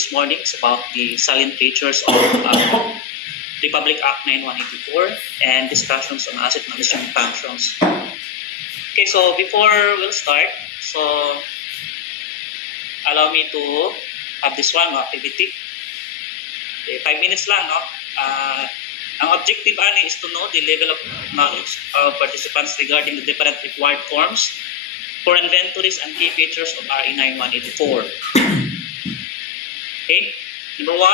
this morning is about the salient features of Republic Act 9184 and discussions on asset management functions. Okay, so before we'll start, so allow me to have this one activity. Okay, 5 minutes lang, no? Ang objective ani is to know the level of knowledge of participants regarding the different required forms for inventories and key features of RE 9184. Okay, number 1.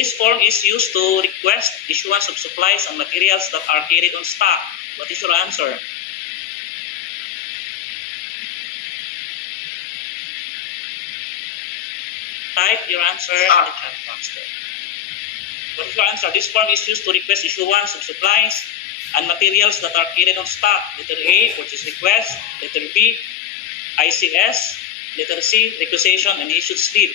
This form is used to request issuance of supplies and materials that are carried on stock. What is your answer? Type your answer in the chat box there. What is your answer? This form is used to request issuance of supplies and materials that are carried on stock. Letter A, purchase request. Letter B, ICS. Letter C, requisition and issued slip.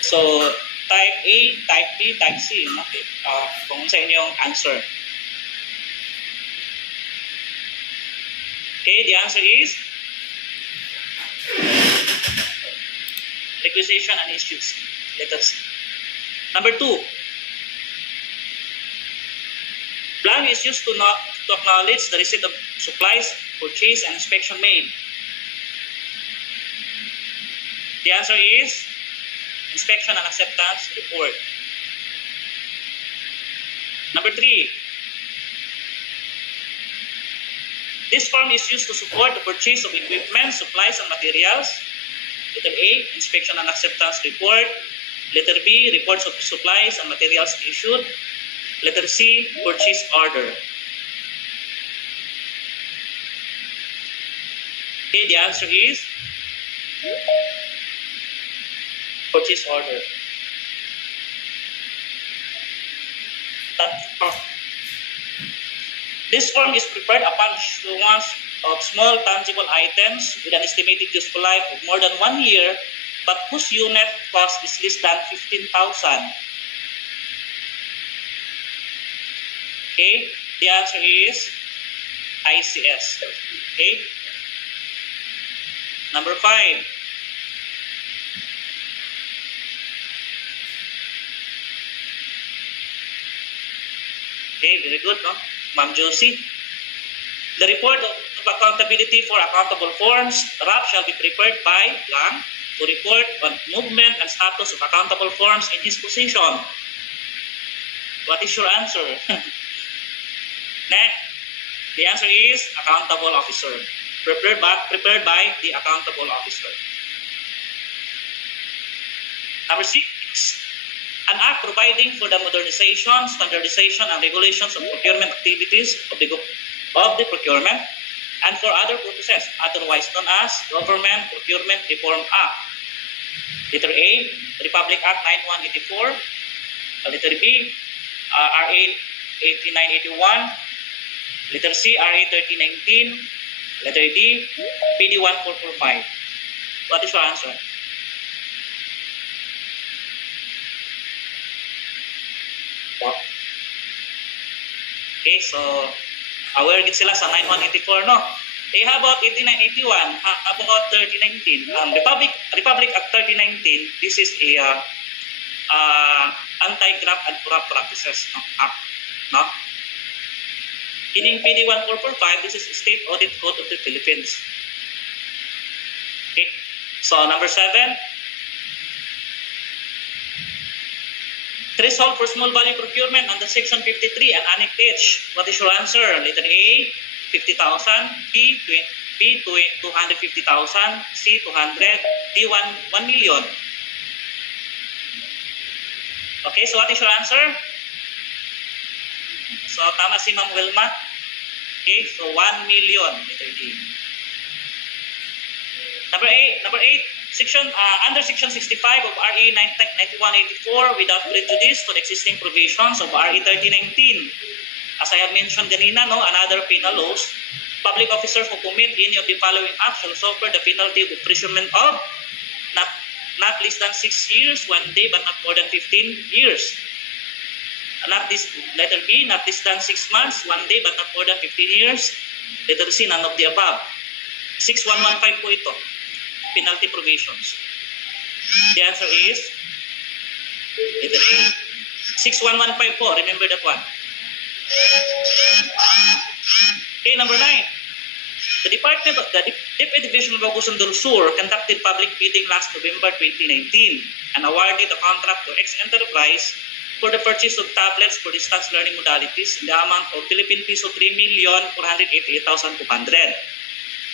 So, type A, type B, type C. Okay. Kung sa inyong answer. Okay, the answer is requisition and issued slip. Letter C. Number 2. Blank is used to acknowledge the receipt of supplies, purchase, and inspection made. The answer is inspection and acceptance report. Number 3. This form is used to support the purchase of equipment, supplies, and materials. Letter A, inspection and acceptance report. Letter B, reports of supplies and materials issued. Letter C, purchase order. Okay, the answer is purchase order. This form is prepared upon issuance of small tangible items with an estimated useful life of more than 1 year, but whose unit cost is less than 15,000. Okay, the answer is ICS. Okay. Number 5. Okay, very good, no? Ma'am Josie. The report of accountability for accountable forms, RAP, shall be prepared by blank to report on movement and status of accountable forms in his position. What is your answer? Next, the answer is accountable officer. Prepared by the accountable officer. Number 6. An act providing for the modernization, standardization, and regulations of procurement activities of the procurement and for other purposes, otherwise known as Government Procurement Reform Act. Letter A, Republic Act 9184. Letter B, RA 8981. Letter C, RA 3019. Letter D, PD 1445. What is your answer? Okay, so aware gid sila sa 9184, no? Eh, how about 8981? How about 3019? Republic Act 3019, this is a anti-graft and corrupt practices, no? Act, no? Ining PD 1445, this is State Audit Code of the Philippines. Okay, so number 7. Threshold for small value procurement under Section 53 and Annex H. What is your answer? Letter A, 50,000. B, 250,000. C, 200. D, 1 million. Okay, so what is your answer? So, tama si Ma'am Wilma. Okay, so 1 million. Letter D. Number 8. Under Section 65 of RE 9184 without prejudice to the existing provisions of RE 3019. As I have mentioned kanina, no, another penal laws, public officers who commit any of the following acts shall suffer the penalty of imprisonment of not less than 6 years, 1 day, but not more than 15 years. not this, letter B, not less than 6 months, 1 day, but not more than 15 years. Letter C, none of the above. 6115 po ito. Penalty provisions. The answer is letter A. 6115 po, remember that one. Okay, number 9. The Department of the Deputy Division of Agusan del Sur conducted public bidding last November 2019 and awarded the contract to X Enterprise for the purchase of tablets for distance learning modalities in the amount of Philippine Piso 3,488,200.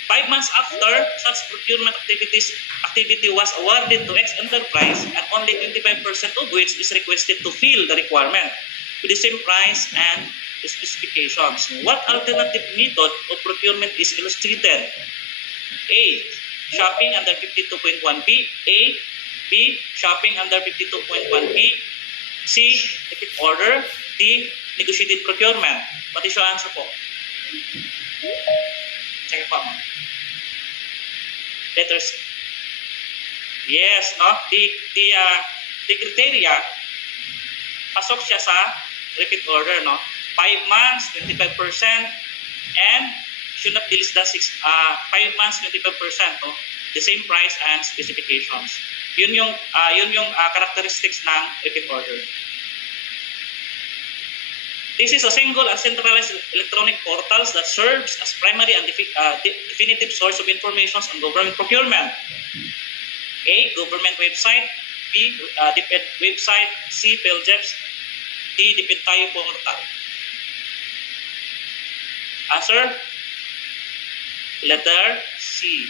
5 months after such procurement activity was awarded to X Enterprise, and only 25% of which is requested to fill the requirement with the same price and specifications. What alternative method of procurement is illustrated? A. Shopping under 52.1b. A. B. Shopping under 52.1b. C. Repeat order. D. Negotiated procurement. What is your answer po? Check po. Letter C. Yes, no? The criteria, pasok siya sa repeat order, no? 5 months, 25%, and should not be less than 5 months, 25%, no? The same price and specifications. Yun yung characteristics ng repeat order. This is a single and centralized electronic portals that serves as primary and definitive source of information on government procurement. A. Government website. B. DepEd website. C. PhilJEPS. D. DepEd tayo portal. Answer? Letter C.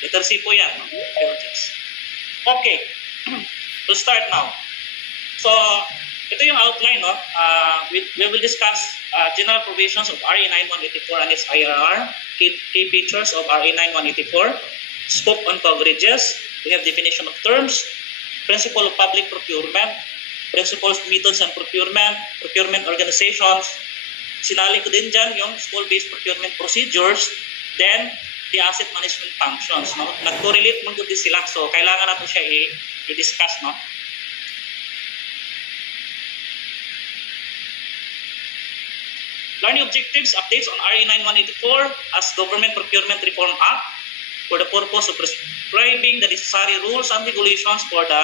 Letter C po yan. No? PhilJEPS. Okay. We'll start now. So, ito yung outline, no? We will discuss general provisions of RA 9184 and its IRR, key features of RA 9184, scope on coverages, we have definition of terms, principle of public procurement, principles, methods, and procurement organizations. Sinali ko din dyan yung school-based procurement procedures, then the asset management functions. No? Nag-correlate mo din sila, so kailangan natin siya i-discuss. No? Learning objectives, updates on RA 9184 as Government Procurement Reform Act for the purpose of prescribing the necessary rules and regulations for the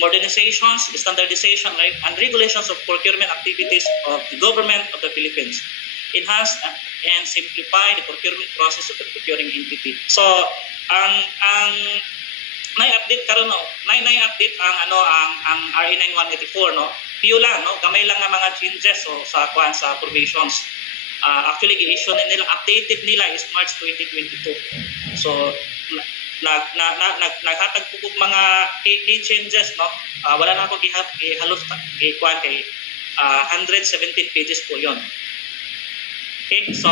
modernizations, standardization, and regulations of procurement activities of the Government of the Philippines. Enhance and simplify the procurement process of the procuring entity. So, ang nai-update karon, no, nai-update ang RA 9184, no. Piyo lang, no, gamay lang ang mga changes so sa provisions. Actually i-issue nila, updated nila is March 2022. So naghatag po mga key changes, no. Wala na ako gihalos kuan kay 117 pages po 'yon. Okay, so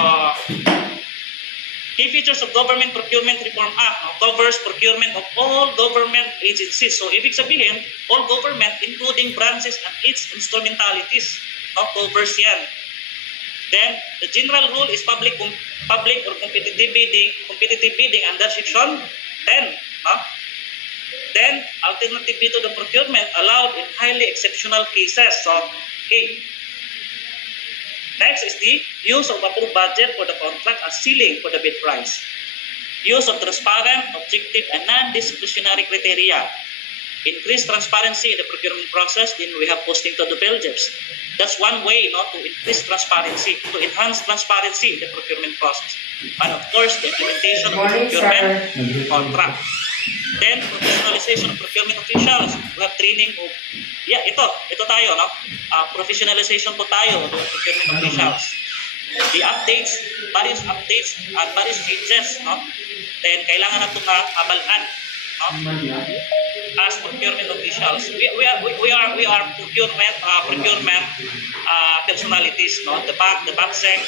key features of Government Procurement Reform Act, no, covers procurement of all government agencies. So, ibig sabihin, all government, including branches and its instrumentalities, no, covers yan. Then, the general rule is public or competitive bidding under Section 10. No? Then, alternative method of procurement allowed in highly exceptional cases. So, okay. Next is the use of approved budget for the contract as ceiling for the bid price. Use of transparent, objective, and non-discretionary criteria. Increase transparency in the procurement process, then we have posting to the PhilJEPS. That's one way, no, to increase transparency, to enhance transparency in the procurement process. And of course, the implementation of the procurement contract. Then, professionalization of procurement officials. We have training of, ito tayo, no? Professionalization po tayo of procurement officials. The updates, various updates, and various changes, no? Then, kailangan na itong abalan, no? As procurement officials. We are procurement personalities, no? The BACSEC,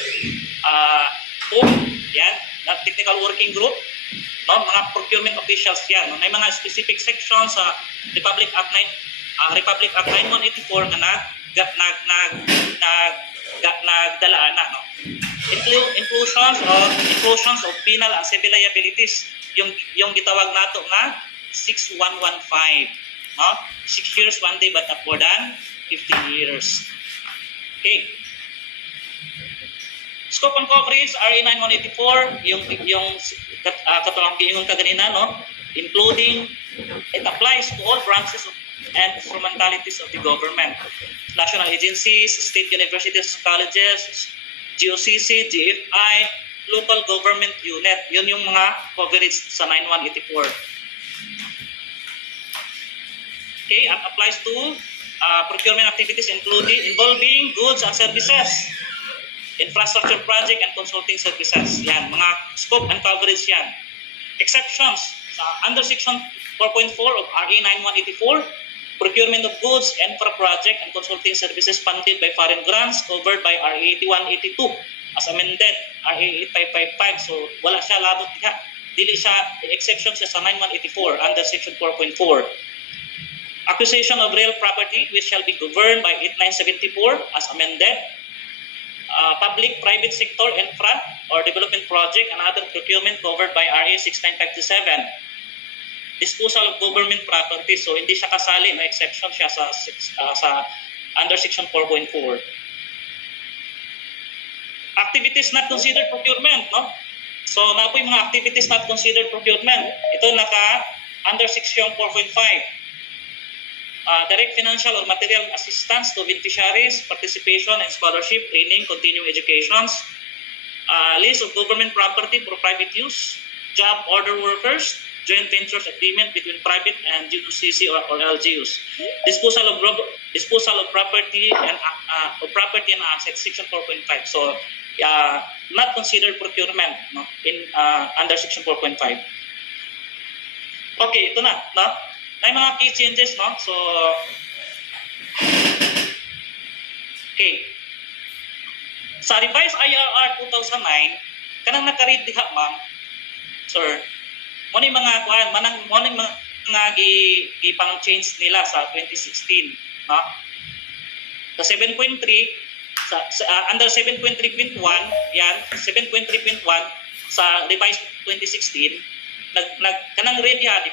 yan, the technical working group, no, mga procurement officials yan. No? May mga specific sections sa Republic Act 9184 na nagdalaan na, no. Inclusions of penal and civil liabilities, yung gitawag nato nga 6115, no. 6 years 1 day but not more than 15 years. Okay. Scope and coverage, RA 9184, yung katulang giingon ka ganina, no? Including, it applies to all branches and instrumentalities of the government. National agencies, state universities, colleges, GOCC, GFI, local government unit. Yun yung mga coverage sa 9184. Okay, it applies to procurement activities involving goods and services, infrastructure project and consulting services. Yan, mga scope and coverage yan. Exceptions, under section 4.4 of RA 9184, procurement of goods, infra project and consulting services funded by foreign grants covered by RA 8182 as amended, RA 8555. So, wala siya labot diha. Dili siya, exception siya sa 9184 under section 4.4. Acquisition of real property which shall be governed by 8974 as amended. Public-private sector infra or development project and other procurement covered by RA 6957. Disposal of government property. So hindi siya kasali na exception siya sa under section 4.4. Activities not considered procurement, no? So na po yung mga activities not considered procurement. Ito naka under section 4.5. Direct financial or material assistance to beneficiaries, participation in scholarship, training, continuing educations, list of government property for private use, job order workers, joint ventures agreement between private and GOCC or LGUs, disposal of property and assets, section 4.5. So not considered procurement, no, in under section 4.5. Okay, ito na, no? May mga key changes, no? So, okay. Sa revised IRR 2009, kanang nakaread diha, ma'am, sir, mo ni mga kuan, mo ni mga gipang change nila sa 2016, no? Sa 7.3, under 7.3.1, yan, 7.3.1 sa revised 2016, kanang ready ha, the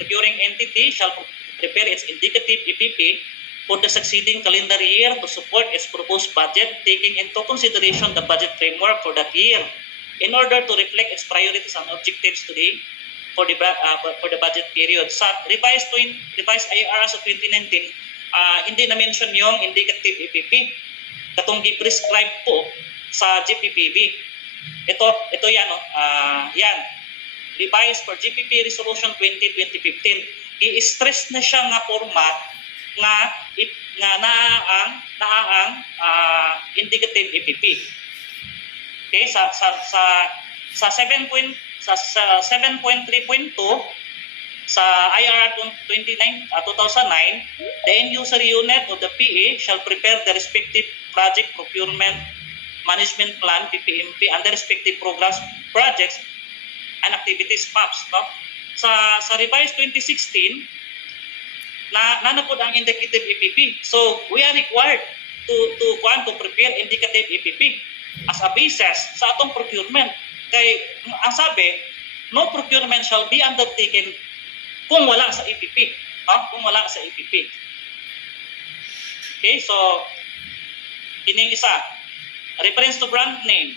procuring entity shall prepare its indicative EPP for the succeeding calendar year to support its proposed budget, taking into consideration the budget framework for that year in order to reflect its priorities and objectives today for the budget period. Sa revised IRR sa 2019, hindi na-mention yung indicative EPP katong gi-prescribe po sa GPPB. Ito yan, no? Yan. Revised for GPP Resolution 20-2015. I-stress na siya nga format nga naaang indicative EPP. Okay, sa 7.3.2 sa IRR 2009, the end user unit of the PA shall prepare the respective project procurement management plan PPMP and the respective programs, projects and activities maps, no? Sa revised 2016 nanapod ang indicative EPP. So we are required to prepare indicative EPP as a basis sa atong procurement. Kay ang sabi, no procurement shall be undertaken kung wala sa EPP, no? Kung wala sa EPP. Okay, so kining isa, reference to brand name.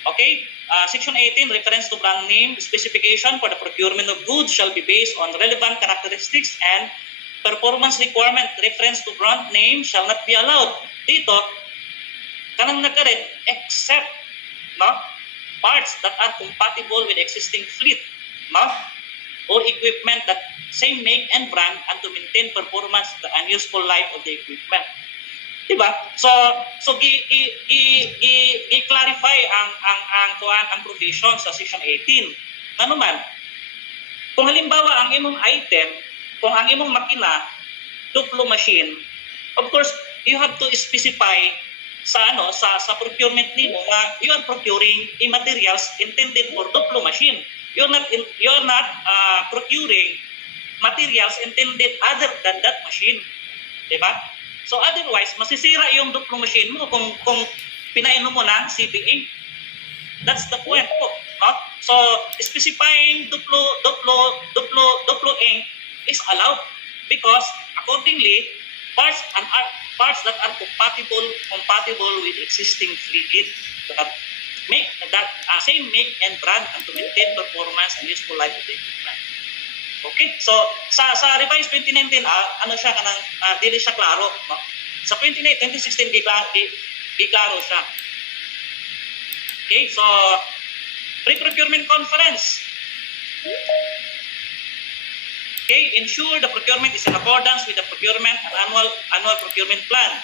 Okay, section 18, reference to brand name specification for the procurement of goods shall be based on relevant characteristics and performance requirement. Reference to brand name shall not be allowed. Dito, kanang nakaread, except, no, parts that are compatible with existing fleet, no, or equipment that same make and brand and to maintain performance and useful life of the equipment. Diba? So i-clarify ang provision sa section 18. Ano man? Kung halimbawa ang imong item, kung ang imong makina, duplo machine, of course, you have to specify sa procurement nimo nga you are procuring materials intended for duplo machine. You're not procuring materials intended other than that machine. Diba? So otherwise, masisira yung duplo machine mo kung pinainom mo ng CBA. That's the point po. No? So specifying duplo ink is allowed because accordingly, parts that are compatible with existing fleet that make that same make and brand and to maintain performance and useful life of the equipment. Okay? So sa revised 2019 ano siya kanang dili siya klaro, no? Sa 2016 giklaro siya. Okay? So pre-procurement conference. Okay, ensure the procurement is in accordance with the procurement and annual procurement plan.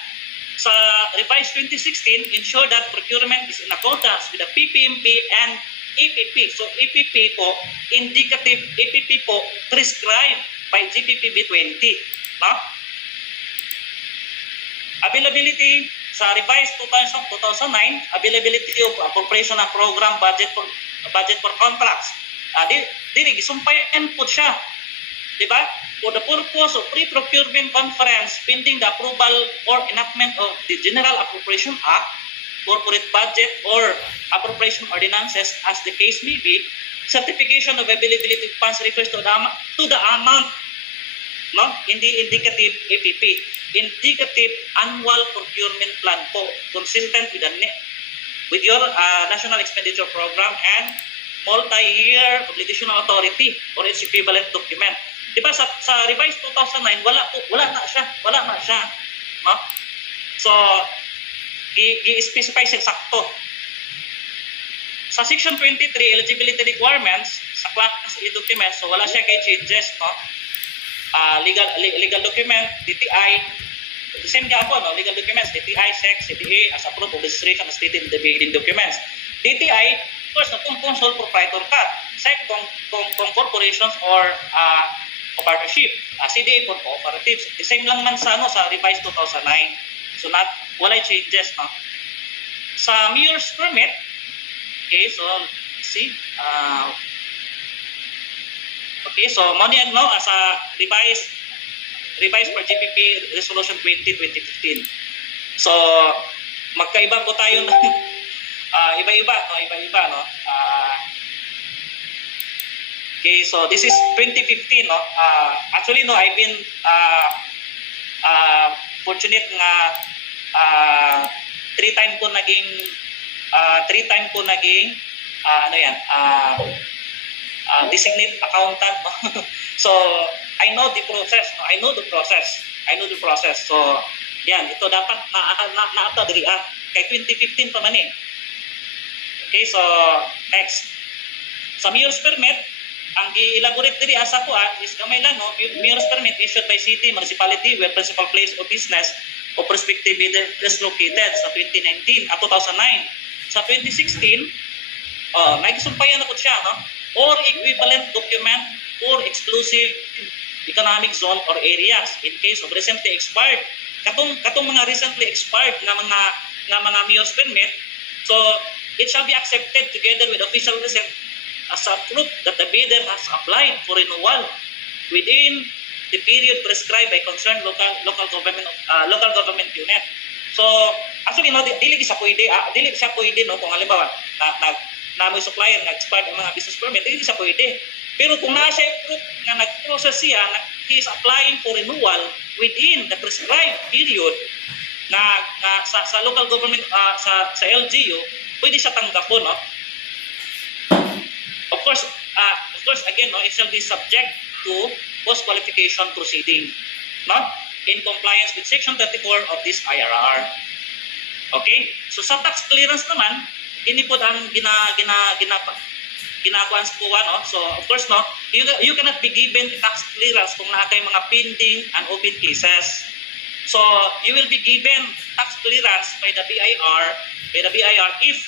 Sa revised 2016, ensure that procurement is in accordance with the PPMP and EPP. So EPP po, indicative EPP po prescribed by GPPB 20. No? Availability sa revised 2009, availability of appropriation ng program budget for contracts. Dili gisumpayan po siya. Diba? For the purpose of pre-procurement conference pending the approval or enactment of the General Appropriation Act, corporate budget or appropriation ordinances as the case may be, certification of availability of funds refers to the amount, no, in the indicative APP, indicative annual procurement plan po, consistent with your national expenditure program and multi-year obligation authority or its equivalent document. Diba sa revised 2009 wala na siya, no? So i-specify siya sakto. Sa section 23 eligibility requirements sa class A documents, so wala siya kay changes, no? Legal document DTI, the same gapon, no? Legal documents DTI, SEC, CDA as approved of registration as stated in the bidding documents. DTI, of course, kung sole proprietor ka. SEC kung corporations or o partnership, CDA for cooperatives. The same lang man sa revised 2009. So walay changes, no? Sa mayor's permit, okay, so see, okay, so money no as a revised for GPP resolution 2015. So magkaiba po tayo ng iba-iba, no? Okay, so this is 2015, no? Actually, no, I've been fortunate nga 3 time ko naging designate accountant, no? So I know the process. So yan, ito dapat naata diri kay 2015 pa man eh. Okay, so next. Sa mayor's permit, ang i-elaborate diri asa ko is gamay lang, no? Mayor's permit issued by city, municipality where principal place of business o prospective bidder is located sa 2019 at 2009. Sa 2016, nagsumpayan na po siya, no? Or equivalent document or exclusive economic zone or areas in case of recently expired. Katong mga recently expired na mga mayor's permit, so it shall be accepted together with official receipt as a proof that the bidder has applied for renewal within the period prescribed by concerned local government unit. So actually, no, dili siya pwede, no, kung halimbawa may supplier na expired ang mga business permit, dili siya pwede. Pero kung nasa proof na nag-process siya na he is applying for renewal within the prescribed period sa local government sa LGU, pwede siya tanggapon, no? Of course, again, no, it shall be subject to post-qualification proceeding, no? In compliance with Section 34 of this IRR. Okay? So sa tax clearance naman, ini po ang ginakuan sa kuha, no? So of course, no, you cannot be given tax clearance kung nakay mga pending and open cases. So you will be given tax clearance by the BIR if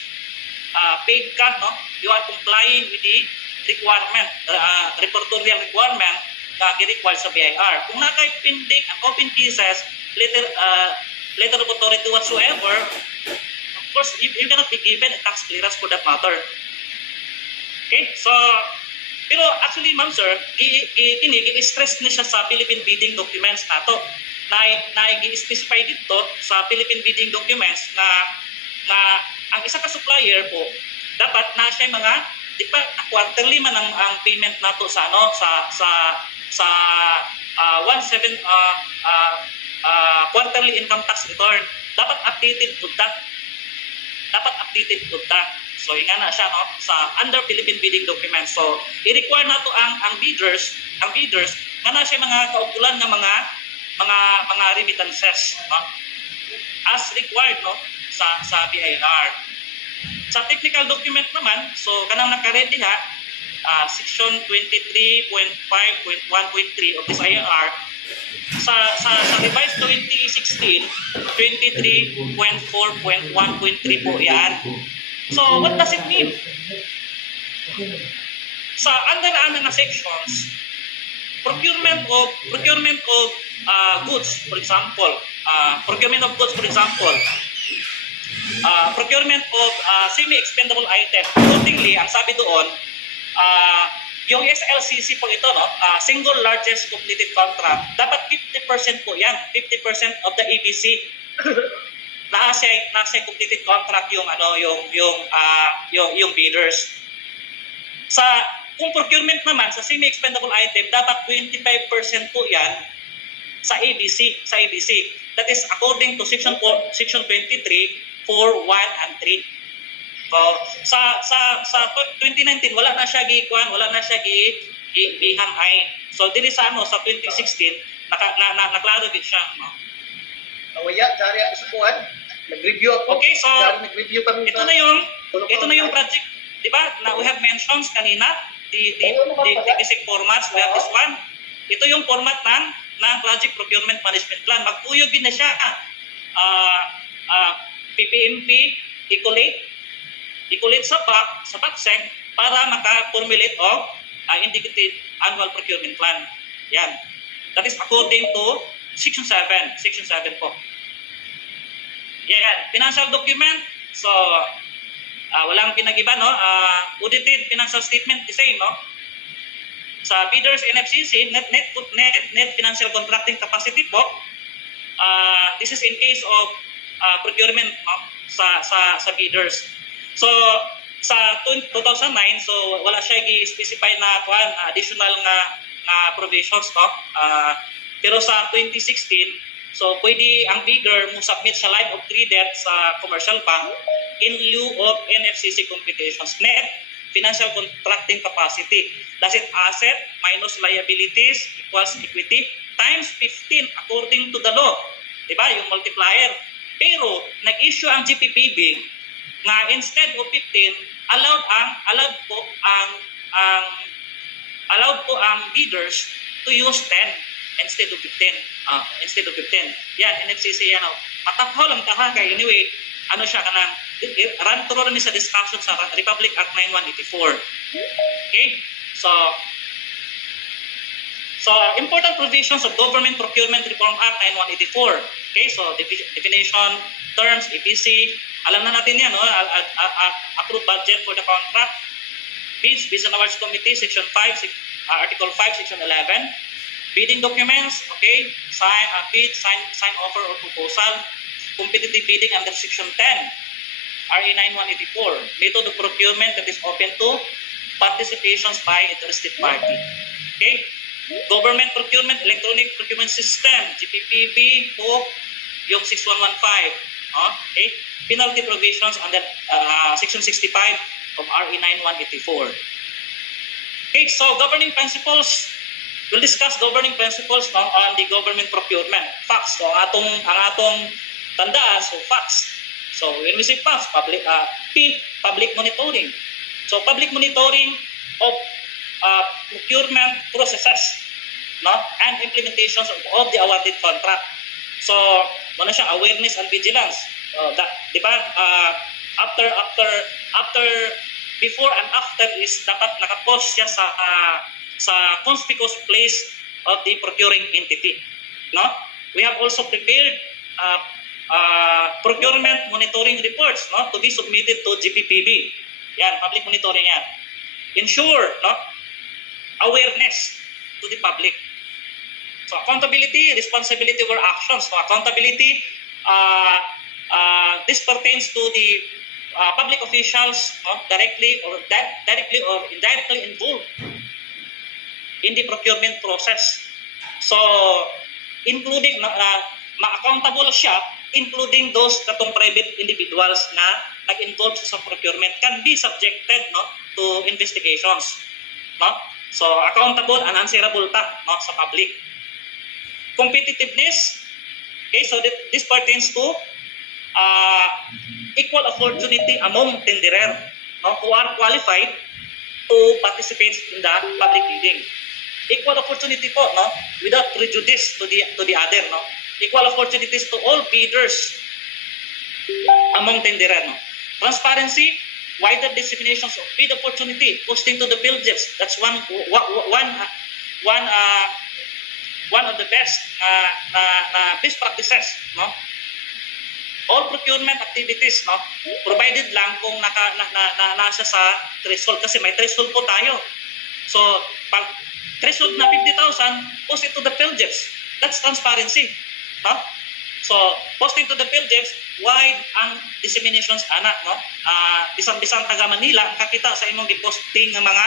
paid ka, no? You are complying with the requirement, reportorial requirement na gi-require sa BIR. Kung nakay pending and open cases, letter of authority whatsoever, of course, you cannot be given a tax clearance for that matter. Okay? So, pero actually, ma'am sir, i-stress na siya sa Philippine bidding documents nato. Na i-specify dito sa Philippine bidding documents na ang isa ka supplier po dapat na siya mga di pa quarterly man ang payment nato sa 17 quarterly income tax return. Dapat updated po that. Dapat updated po that. So, yung nga na siya, no? Sa under Philippine bidding document. So, i-require na to ang bidders, nga na siya mga kaukulan ng mga remittances, no? As required, no? Sa BIR. Sa technical document naman, so kanang naka-ready ha, section 23.5.1.3 of this IRR, sa revised 2016, 23.4.1.3 po yan. So, what does it mean? Sa under na sections, procurement of goods, for example, procurement of semi-expendable item. Accordingly, ang sabi doon, yung SLCC po ito, no, single largest completed contract, dapat 50% po yan, 50% of the EBC. nasa completed contract yung bidders. Kung procurement naman sa semi-expendable item, dapat 25% po yan sa ABC. That is according to section 23, 4, 1 and 3. So, sa 2019 wala na siya gihanay. So dili sa sa 2016 naklaro gid siya, no. Awaya dari sa kuan. Nag-review ako. Okay, so nag-review kami. Ito na yung project, di ba? Na we have mentioned kanina, the basic formats, we have this one. Ito yung format ng project procurement management plan. Magpuyog din na siya. PPMP, ecolate sa PACSEC para maka-formulate of indicated annual procurement plan. Yan. That is according to Section 7 po. Yan. Financial document. So, walang pinag-iba, no? Audited financial statement, the same, no? Sa bidders NFCC, net financial contracting capacity po. This is in case of procurement, no? sa bidders. So, sa 2009, so wala siya i-specify na additional nga provisions, no? Pero sa 2016, so pwede ang bidder mo submit sa line of credit sa commercial bank in lieu of NFCC computations. Net financial contracting capacity. That's it, asset minus liabilities equals equity times 15 according to the law. Diba? Yung multiplier. Pero nag-issue ang GPPB nga instead of 15, allowed po ang bidders to use 10 instead of 15. Yan, NFCC yan. Matakho lang ta ha kay anyway, ano siya kanang run through rin sa discussion sa Republic Act 9184. Okay? So important provisions of Government Procurement Reform Act 9184. Okay? So definition, terms, EPC, alam na natin yan, no? Approved budget for the contract. Bids and Awards Committee, Section 5, Article 5, Section 11. Bidding documents, okay? Bid, sign offer or proposal. Competitive bidding under Section 10, RA 9184. Method of procurement that is open to participations by interested party. Okay? Government procurement, electronic procurement system, GPPB, POC, yung 6115. Okay? Penalty provisions under Section 65 of RA 9184. Okay, so governing principles. We'll discuss governing principles on the government procurement. Facts. So, ang atong tandaan, so facts. So, when we say facts, public monitoring. So, public monitoring of procurement processes, no, and implementations of the awarded contract. So, ano siya, awareness and vigilance. Di ba? Before and after is dapat nakapost siya sa conspicuous place of the procuring entity. No? We have also prepared procurement monitoring reports, no, to be submitted to GPPB. Yan, public monitoring yan. Ensure, no, awareness to the public. So accountability, responsibility over actions. So accountability, this pertains to the public officials, no, directly or indirectly involved in the procurement process. So including ma-accountable siya, including those katong private individuals na nag-involve sa procurement can be subjected, no, to investigations, no? So accountable and answerable ta, no, sa public. Competitiveness, okay, so this pertains to equal opportunity among tenderer, no, who are qualified to participate in the public bidding. Equal opportunity po, no, without prejudice to the other, no. Equal opportunities to all bidders among tenderer, no. Transparency, wider disseminations of bid opportunity, posting to the PhilJets. That's one of the best best practices, no. All procurement activities, no, provided lang kung nasa sa threshold, kasi may threshold po tayo. So pag threshold na 50,000, post it to the PhilJets. That's transparency, no. So posting to the PhilJets, wide ang disseminations ana, no. Bisang-bisang taga Manila kakita sa imong giposting ng mga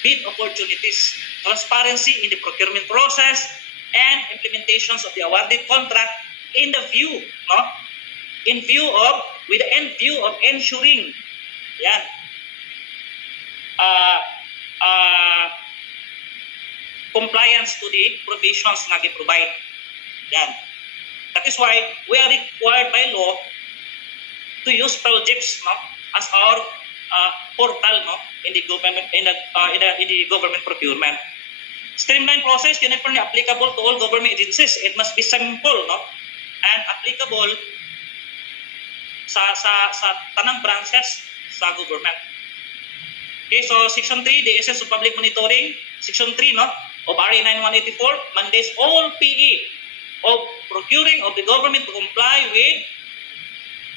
bid opportunities. Transparency in the procurement process and implementations of the awarded contract in the view, no, with the end view of ensuring, yan, compliance to the provisions na gi-provide. Yan. That is why we are required by law to use PhilJets, no, as our portal, no, in the government in the government procurement. Streamlined process uniformly applicable to all government agencies. It must be simple, no, and applicable sa tanang branches sa government. Okay, so Section 3, the essence of public monitoring. Section 3, no, of RA 9184 mandates all PE of procuring of the government to comply with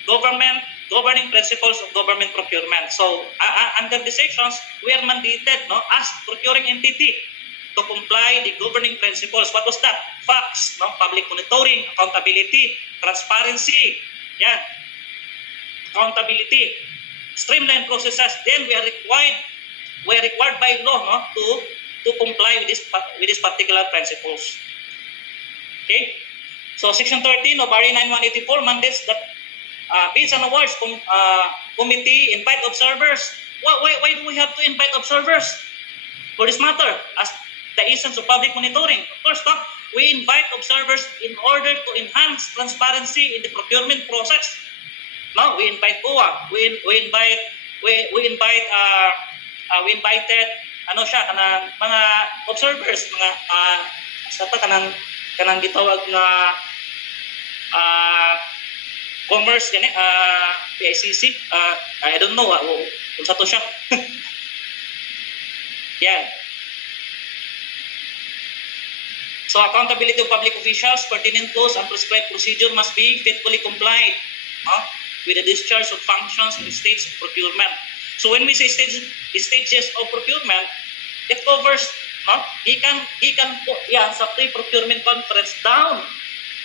governing principles of government procurement. So under the sections, we are mandated, no, as procuring entity to comply the governing principles. What was that? Facts, no, public monitoring, accountability, transparency, yan, accountability, streamlined processes. Then we are required by law, no, to comply with this particular principles. Okay, so Section 13 of RA 9184 mandates that bids and awards committee invite observers. Why do we have to invite observers for this matter as the essence of public monitoring? Of course, no, we invite observers in order to enhance transparency in the procurement process. No, we invite COA, we invited ano siya kanang mga observers, mga sa kanang gitawag nga commerce gani, PICC, I don't know kung sa to siya. Yan. So accountability of public officials, pertinent laws and prescribed procedure must be faithfully complied, no, with the discharge of functions in stages of procurement. So when we say stages of procurement, it covers, no, gikan po yan sa pre-procurement conference down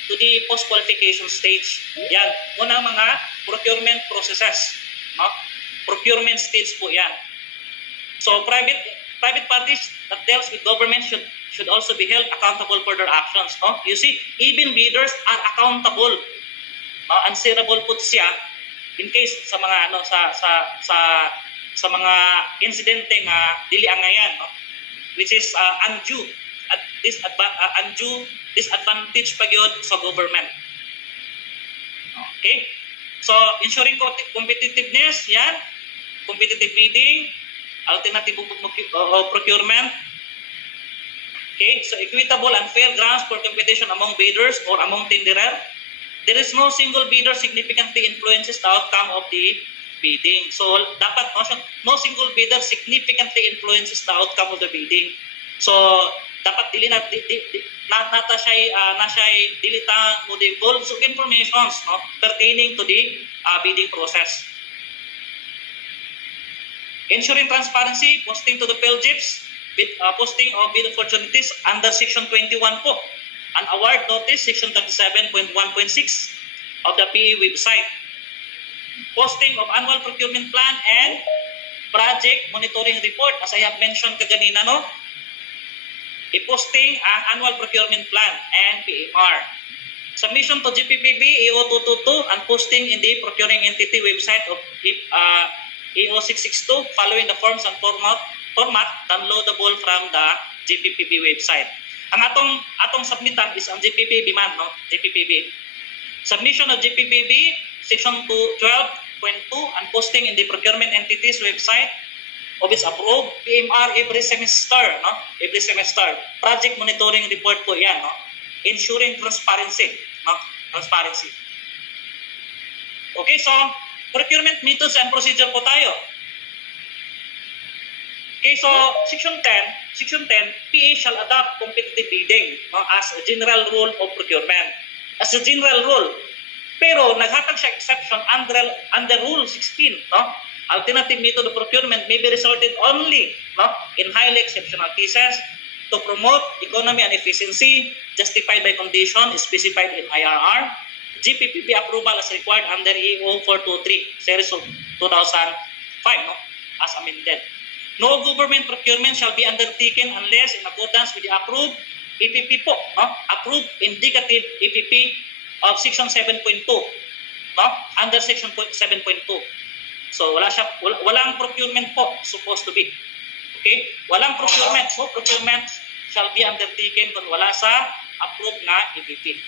to the post-qualification stage. Yan, unang mga procurement processes, no? Procurement stage po yan. So private parties that deals with government should also be held accountable for their actions, no? You see, even bidders are accountable, no? Answerable po siya in case sa mga ano sa mga insidente nga dili angayan, no? Which is undue at undue disadvantage pa gyud sa government. Okay? So ensuring competitiveness, yan, competitive bidding, alternative procurement. Okay? So equitable and fair grounds for competition among bidders or among tenderer. There is no single bidder significantly influences the outcome of the bidding. So dapat no single bidder significantly influences the outcome of the bidding. So dapat dili na nata siya dilita mo the bulk of informations, no, pertaining to the bidding process. Ensuring transparency, posting to the PhilJets with posting of bid opportunities under Section 21 po. An award notice, Section 37.1.6 of the PE website. Posting of annual procurement plan and project monitoring report, as I have mentioned kaganina, no? I-posting ang annual procurement plan and PMR. Submission to GPPB EO 222 and posting in the procuring entity website of EO 662 following the forms and format downloadable from the GPPB website. Ang atong submitan is ang GPPB man, no? GPPB. Submission of GPPB section 12.2 and posting in the procurement entities website of its approved PMR every semester, no? Every semester. Project monitoring report po 'yan, no? Ensuring transparency, no? Transparency. Okay, so procurement methods and procedure po tayo. Okay, so section 10, PA shall adopt competitive bidding, no, as a general rule of procurement. As a general rule. Pero naghatag siya exception under Rule 16, no? Alternative method of procurement may be resorted only, no, in highly exceptional cases to promote economy and efficiency justified by condition specified in IRR. GPPB approval is required under EO 423 series of 2005, no, as amended. No government procurement shall be undertaken unless in accordance with the approved EPP po, no? Approved indicative EPP of section 7.2, no? Under section 7.2. So walang procurement po supposed to be. Okay? Walang procurement. So procurement shall be undertaken kung wala sa approved na EPP.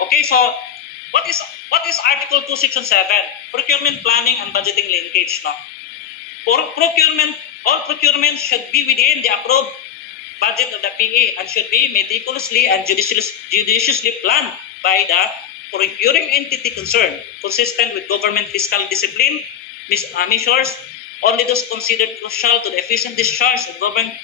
Okay, so what is Article 2 Section 7? Procurement planning and budgeting linkage, no? All procurement should be within the approved budget of the PA and should be meticulously and judiciously planned by the procuring entity concerned, consistent with government fiscal discipline measures. Only those considered crucial to the efficient discharge of government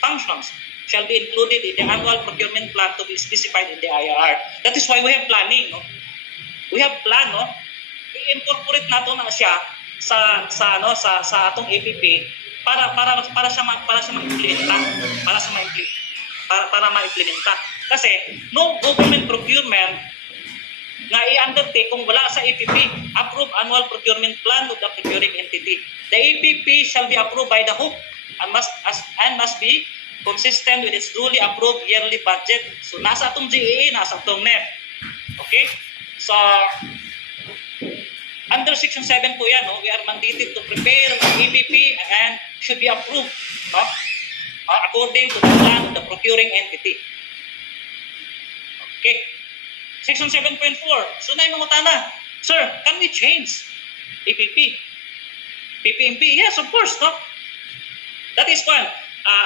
functions shall be included in the annual procurement plan to be specified in the IRR. That is why we have planning, no? We have plan, no? I-incorporate nato na siya sa atong APP para siya ma-implementa, para ma-implementa. Kasi no government procurement nga i-undertake kung wala sa APP approved annual procurement plan of the procuring entity. The APP shall be approved by the HOOP and must be consistent with its duly approved yearly budget. So nasa atong GAA, nasa atong NEP. Okay? So under section 7 po yan, no, we are mandated to prepare the APP and should be approved, no, according to the plan of the procuring entity. Okay. Section 7.4. So na yung mga sir, can we change APP? PPMP? Yes, of course, no? That is one.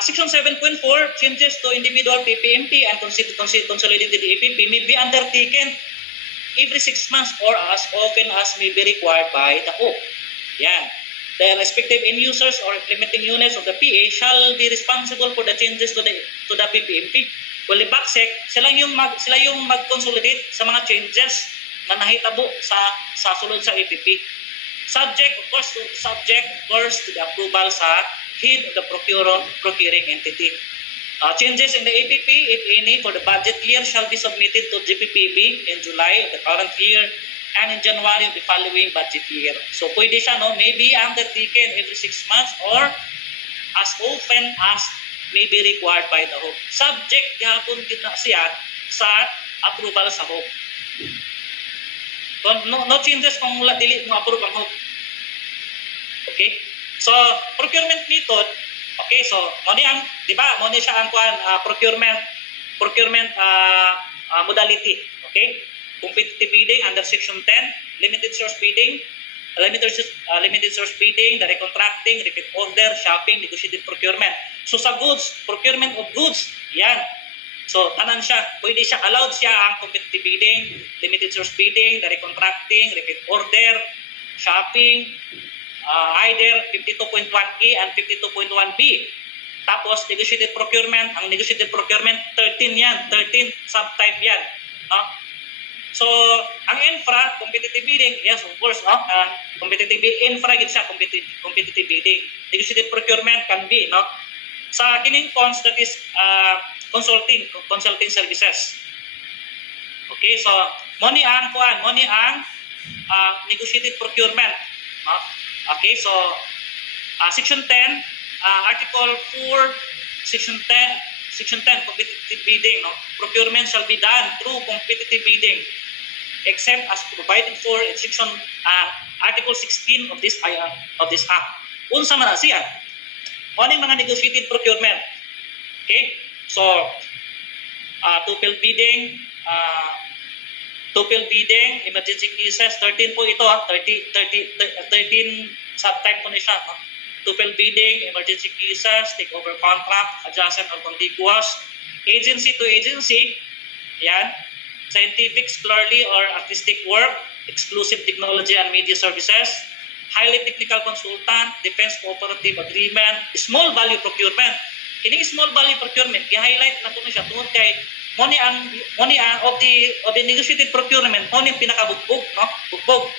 Section 7.4, changes to individual PPMP and consolidated APP may be undertaken every 6 months or as often as may be required by the HOOP. Yan. The respective end users or implementing units of the PA shall be responsible for the changes to the PPMP. Well, the BACSEC, sila yung mag-consolidate sa mga changes na nahitabo sa sulod sa APP. Subject of course to the approval sa head of the procuring entity. Changes in the APP, if any, for the budget year shall be submitted to GPPB in July of the current year and in January of the following budget year. So pwede siya, no, may be undertaken every 6 months or as often as may be required by the HOOP. Subject gihapon kita siya sa approval sa HOOP. No changes kung dili mo approve ang HOOP. Okay? So procurement method. Okay, so mo ni ang, di ba? Mo ni siya ang procurement modality. Okay? Competitive bidding under section 10, limited source bidding, the recontracting, repeat order, shopping, negotiated procurement. So sa goods, procurement of goods, yan. So tanan siya, pwede siya, allowed siya ang competitive bidding, limited source bidding, the recontracting, repeat order, shopping, either 52.1A and 52.1B. Tapos negotiated procurement, ang negotiated procurement 13 yan, 13 subtype yan. No? So ang infra, competitive bidding, yes of course, no? Competitive infra gid siya, competitive bidding. Negotiated procurement can be, no? Sa kining cons, that is consulting services. Okay, so money ang negotiated procurement, no? Okay, so section 10, article 4, section 10, Section 10, competitive bidding, no? Procurement shall be done through competitive bidding, except as provided for in section Article 16 of this act. Unsa man na siya? Ano yung mga negotiated procurement? Okay? So, tuple bidding, emergency cases, 13 po ito, 13 subtype po na siya. No? Tuple bidding, emergency cases, takeover contract, adjacent or contiguous, agency to agency, yan, scientific, scholarly, or artistic work, exclusive technology and media services, highly technical consultant, defense cooperative agreement, small value procurement. Kining small value procurement, i-highlight na po na siya tungkol kay money ang of the negotiated procurement, money ang pinakabugbog, no? Bugbog.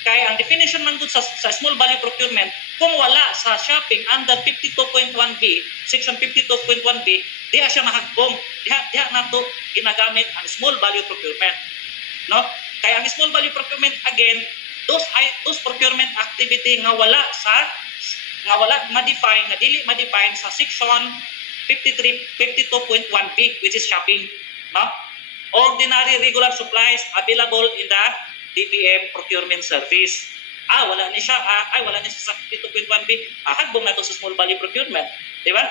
Kaya ang definition man gud sa small value procurement, kung wala sa shopping under 52.1b, section 52.1b, diha siya mahagbong, diha na to ginagamit ang small value procurement, no? Kaya ang small value procurement, again, those procurement activity nga wala ma-define, nga dili ma-define sa section 52.1b, which is shopping, no? Ordinary regular supplies available in the DBM procurement service. Wala ni siya sa 52.1b. Hagbong na to sa small value procurement, di ba?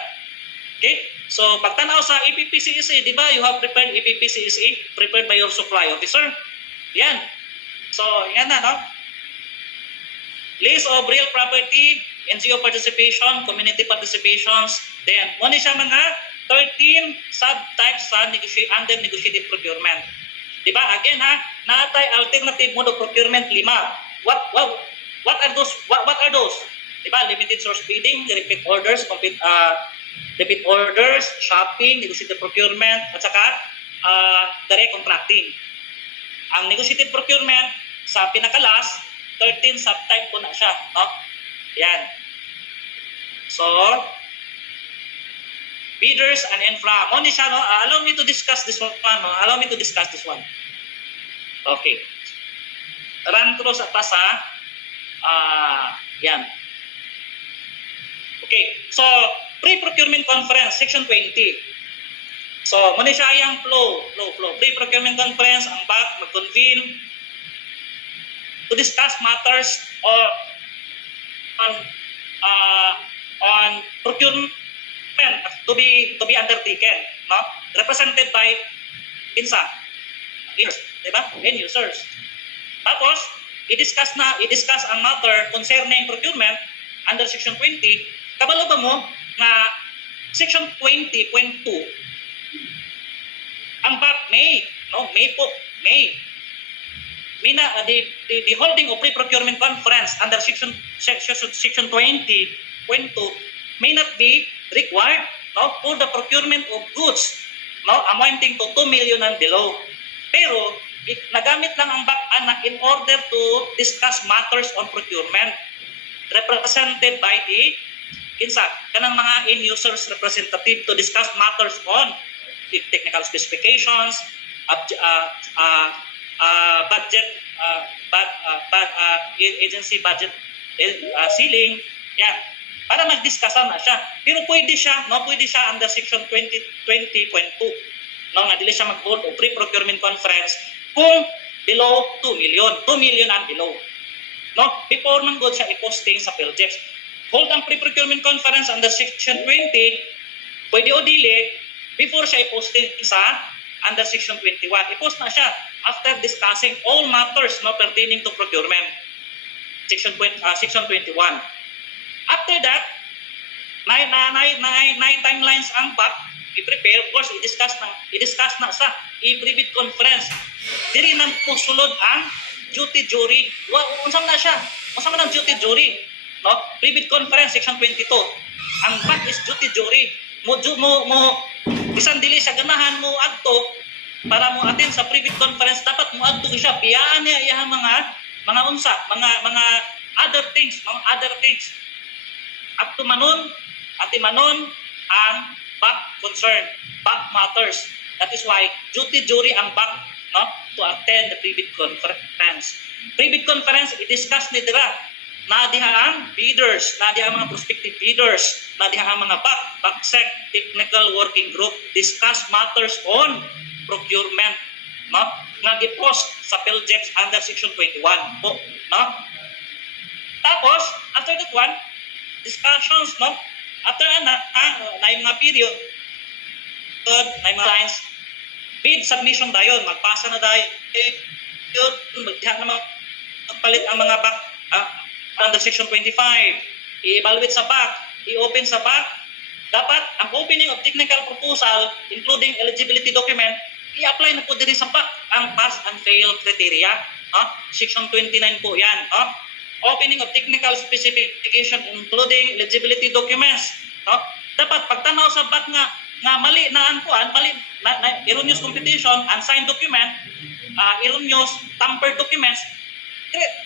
Okay? So pagtanaw sa EPPCSA, di ba? You have prepared EPPCSA, prepared by your supply officer. Yan. So yan na, no? List of real property, NGO participation, community participations, then mo ni siya mga 13 subtypes sa under negotiated procurement. Diba? Again ha, naatay alternative mode of procurement 5. What are those? What are those? Diba? Limited source bidding, repeat orders, repeat orders, shopping, negotiated procurement, at saka direct contracting. Ang negotiated procurement sa pinakalas, 13 subtype po na siya, no? Yan. So, bidders and infra. Mo ni siya, no? Allow me to discuss this one, no? Allow me to discuss this one. Okay. Run through sa tasa. Yan. Okay. So, pre-procurement conference, section 20. So, mo ni siya yung flow. Pre-procurement conference, ang back, mag-convene to discuss matters on procurement to be undertaken, no? Represented by INSA, diba? End users. Tapos i-discuss ang matter concerning procurement under section 20. Kabalo ba mo na section 20.2 ang back May the holding of pre-procurement conference under section 20.2 may not be required, no, for the procurement of goods, no, amounting to 2 million and below. Pero nagamit lang ang back in order to discuss matters on procurement represented by the INSA, kanang mga end users representative to discuss matters on the technical specifications, budget, agency budget ceiling, yan, para mag-discussan na siya. Pero pwede siya under section 20.2, no, nga dili siya mag-hold o pre-procurement conference kung below 2 million and below, no, before man good siya i-posting sa PhilJeps. Hold ang pre-procurement conference under section 20, pwede o dili before siya i-posting sa under section 21. I-post na siya after discussing all matters, no, pertaining to procurement. Section 21. After that, nine timelines ang back, i-prepare, of course, i-discuss na sa i-pre-bid conference. Diri na po sulod ang duty jury. Unsam na siya? Unsam man ang duty jury? No? Pre-bid conference, section 22. Ang back is duty jury. Bisan dili siya ganahan mo adto para mo attend sa pre-bid conference, dapat mo adto siya biyaan niya iya mga unsa, mga other things. At manon ang back concern, back matters. That is why duty jury ang back, no, to attend the pre-bid conference. Pre-bid conference i-discuss ni dira, na diha ang bidders, na diha ang mga prospective bidders, na diha ang mga BACSEC technical working group discuss matters on procurement, no? Nga gipost sa PhilJex under section 21 po, no? Tapos after that one, discussions, no? After na yung mga period, na yung mga lines, bid submission dayon, magpasa na dayon, yun, magdihan na magpalit ang mga back under section 25, i-evaluate sa back, i-open sa back, dapat ang opening of technical proposal, including eligibility document, i-apply na po din sa back ang pass and fail criteria, section 29 po yan, opening of technical specification including eligibility documents, dapat pagtanaw sa back nga mali na ang kuan, mali na erroneous competition, unsigned document, erroneous tampered documents,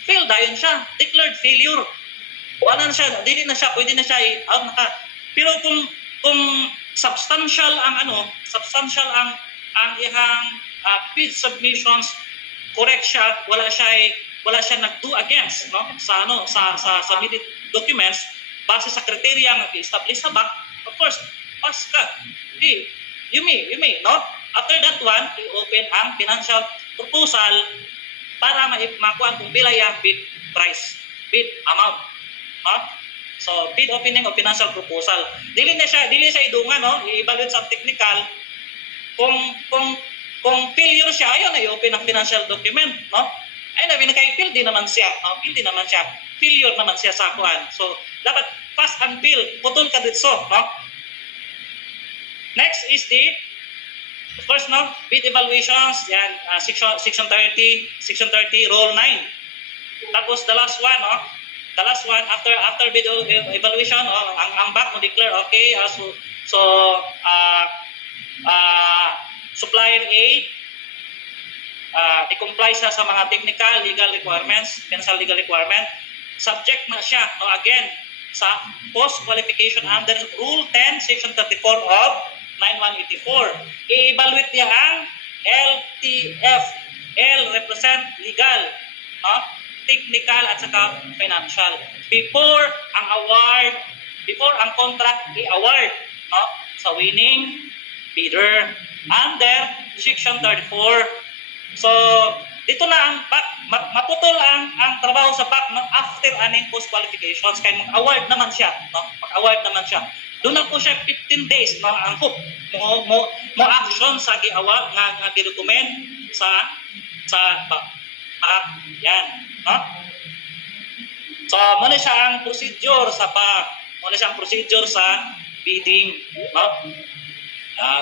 fail dayon siya, declared failure. Wala na siya, pwede na siya out naka. Pero kung substantial ang substantial ang ihang bid submissions, correct siya, wala siya nag-do against, no? Sa submitted documents base sa criteria nga i-establish sa back, of course, pass ka. Okay. You may, no? After that one, i-open ang financial proposal para makuha kung pila yung bid price, bid amount. So, bid opening of financial proposal. Dili siya idungan, no? I-evaluate sa technical. Kung failure siya, ayaw na i-open ang financial document, no? Ay na pinaka-fail din naman siya, no? Failure naman siya sa kuan. So, dapat pass and fail, putol ka dito, no? Next is of course, no, bid evaluations, yan, section 30, rule 9. Tapos the last one, after bid evaluation, ang back mo declare, okay, supplier A, i-comply sa mga technical, legal requirements, financial legal requirement, subject na siya, no, again, sa post-qualification under Rule 10, Section 34 of 9184. I-evaluate niya ang LTF. L represent legal, no? Technical at saka financial. Before ang contract i-award, no? Sa winning bidder under Section 34. So, dito na ang back, maputol ang trabaho sa back, no? After aning post-qualifications, kaya mag-award naman siya, no? Mag-award naman siya. Doon na po siya 15 days, no? Ang hook mo action sa gi-award nga gi-document sa back. Yan, no? So, muna siya ang procedure sa back. Muna siya ang procedure sa bidding, no?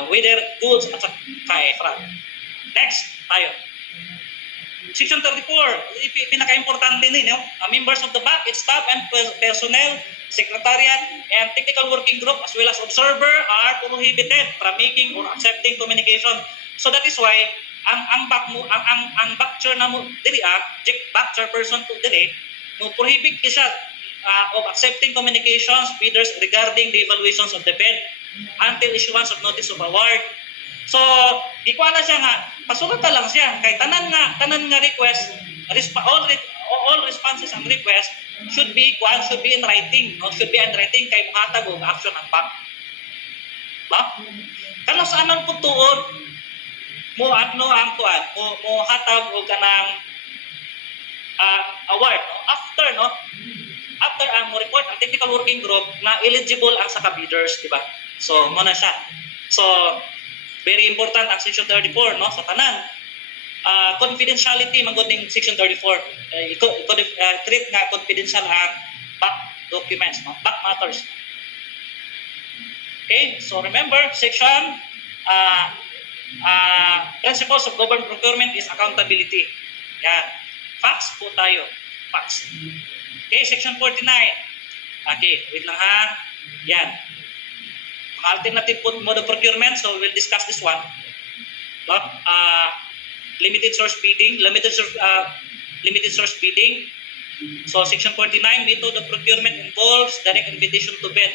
Whether goods at saka EFRA. Next, tayo. Section 34, pinaka-importante din, no? Members of the back, its staff and personnel, secretariat, and technical working group as well as observer are prohibited from making or accepting communication. So that is why ang back chair na mo diri back chairperson ko diri mo prohibit siya of accepting communications bidders regarding the evaluations of the bid until issuance of notice of award. So, ikuha na siya nga, pasulot lang siya. Kay tanan nga request, all responses and request should be in writing. No? Should be in writing kay muhatag og action ang back. Ba? Kano sa anang putuod mo ang kuan, mo hatag og kanang award, no? After ang mo report ang technical working group na eligible ang sa bidders, di ba? So, mo na siya. So, very important ang section 34, no? Sa tanan. Confidentiality maguding section 34. Treat nga confidential ang back documents, no? Back matters. Okay? So remember, section principles of government procurement is accountability. Yan. Facts po tayo. Facts. Okay, section 49. Okay, wait lang ha. Yan. Alternative mode of procurement, so we'll discuss this one. Limited source bidding, limited source bidding. So section 49, method of procurement involves direct invitation to bid.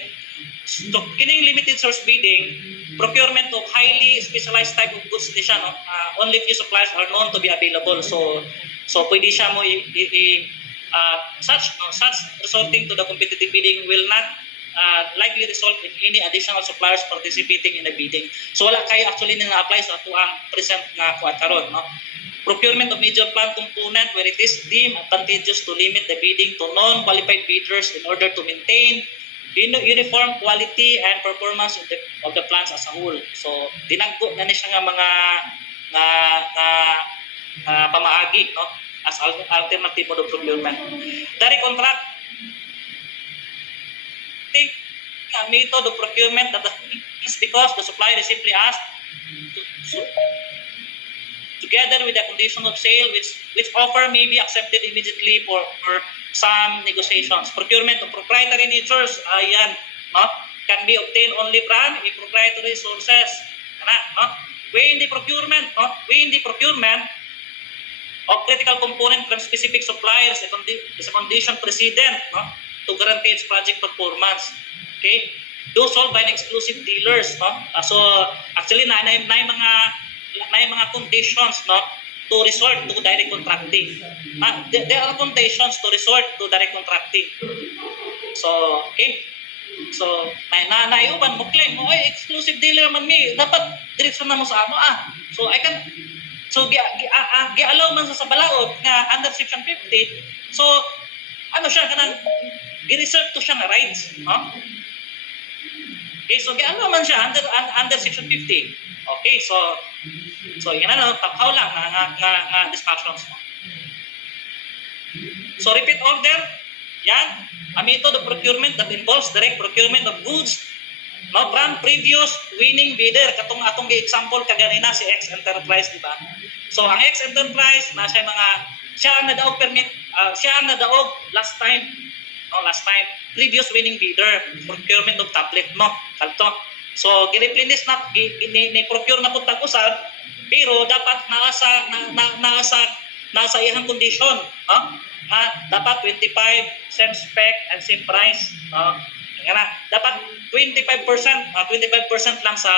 So kining limited source bidding, procurement of highly specialized type of goods ni siya, no? Only few suppliers are known to be available. So pwede siya mo such resulting to the competitive bidding will not likely result in any additional suppliers participating in the bidding. So wala kayo actually na na-apply sa tuang present nga kuan karon, no? Procurement of major plant component where it is deemed advantageous to limit the bidding to non-qualified bidders in order to maintain uniform quality and performance of the plants as a whole. So dinagko na ni siya nga mga pamaagi, no, as alternative mode of procurement. Direct contract method of procurement that is because the supplier is simply asked to together with the condition of sale which offer may be accepted immediately for some negotiations. Procurement of proprietary natures, ayan, no, can be obtained only from a proprietary sources. No? Weighing the procurement of critical component from specific suppliers is a condition precedent, no, to guarantee its project performance. Okay? Do sold by exclusive dealers, no? So actually na mga conditions, no, to resort to direct contracting. There are conditions to resort to direct contracting. So, okay. So, naiuban mo claim mo, ay exclusive dealer man mi, dapat diretso na mo sa amo So I can gi-allow man sa balaod nga under section 50. So ano siya kanang gi-reserve to siya nga rights, no? Okay, so gi-allow man siya under section 50. Okay, so yan na taphaw lang nga discussions mo. So repeat order, yan, a method of procurement that involves direct procurement of goods, no, from previous winning bidder. Katong atong gi-example kaganina si X Enterprise, di ba? So ang X Enterprise na siya ang nadaog permit, siya ang nadaog last time previous winning bidder, procurement of tablet, no, kalto. So giniplinis na ni-procure na pud tag-usab, pero dapat nasa iyang condition, no? Dapat 25 same spec and same price, no? Nga dapat 25% lang sa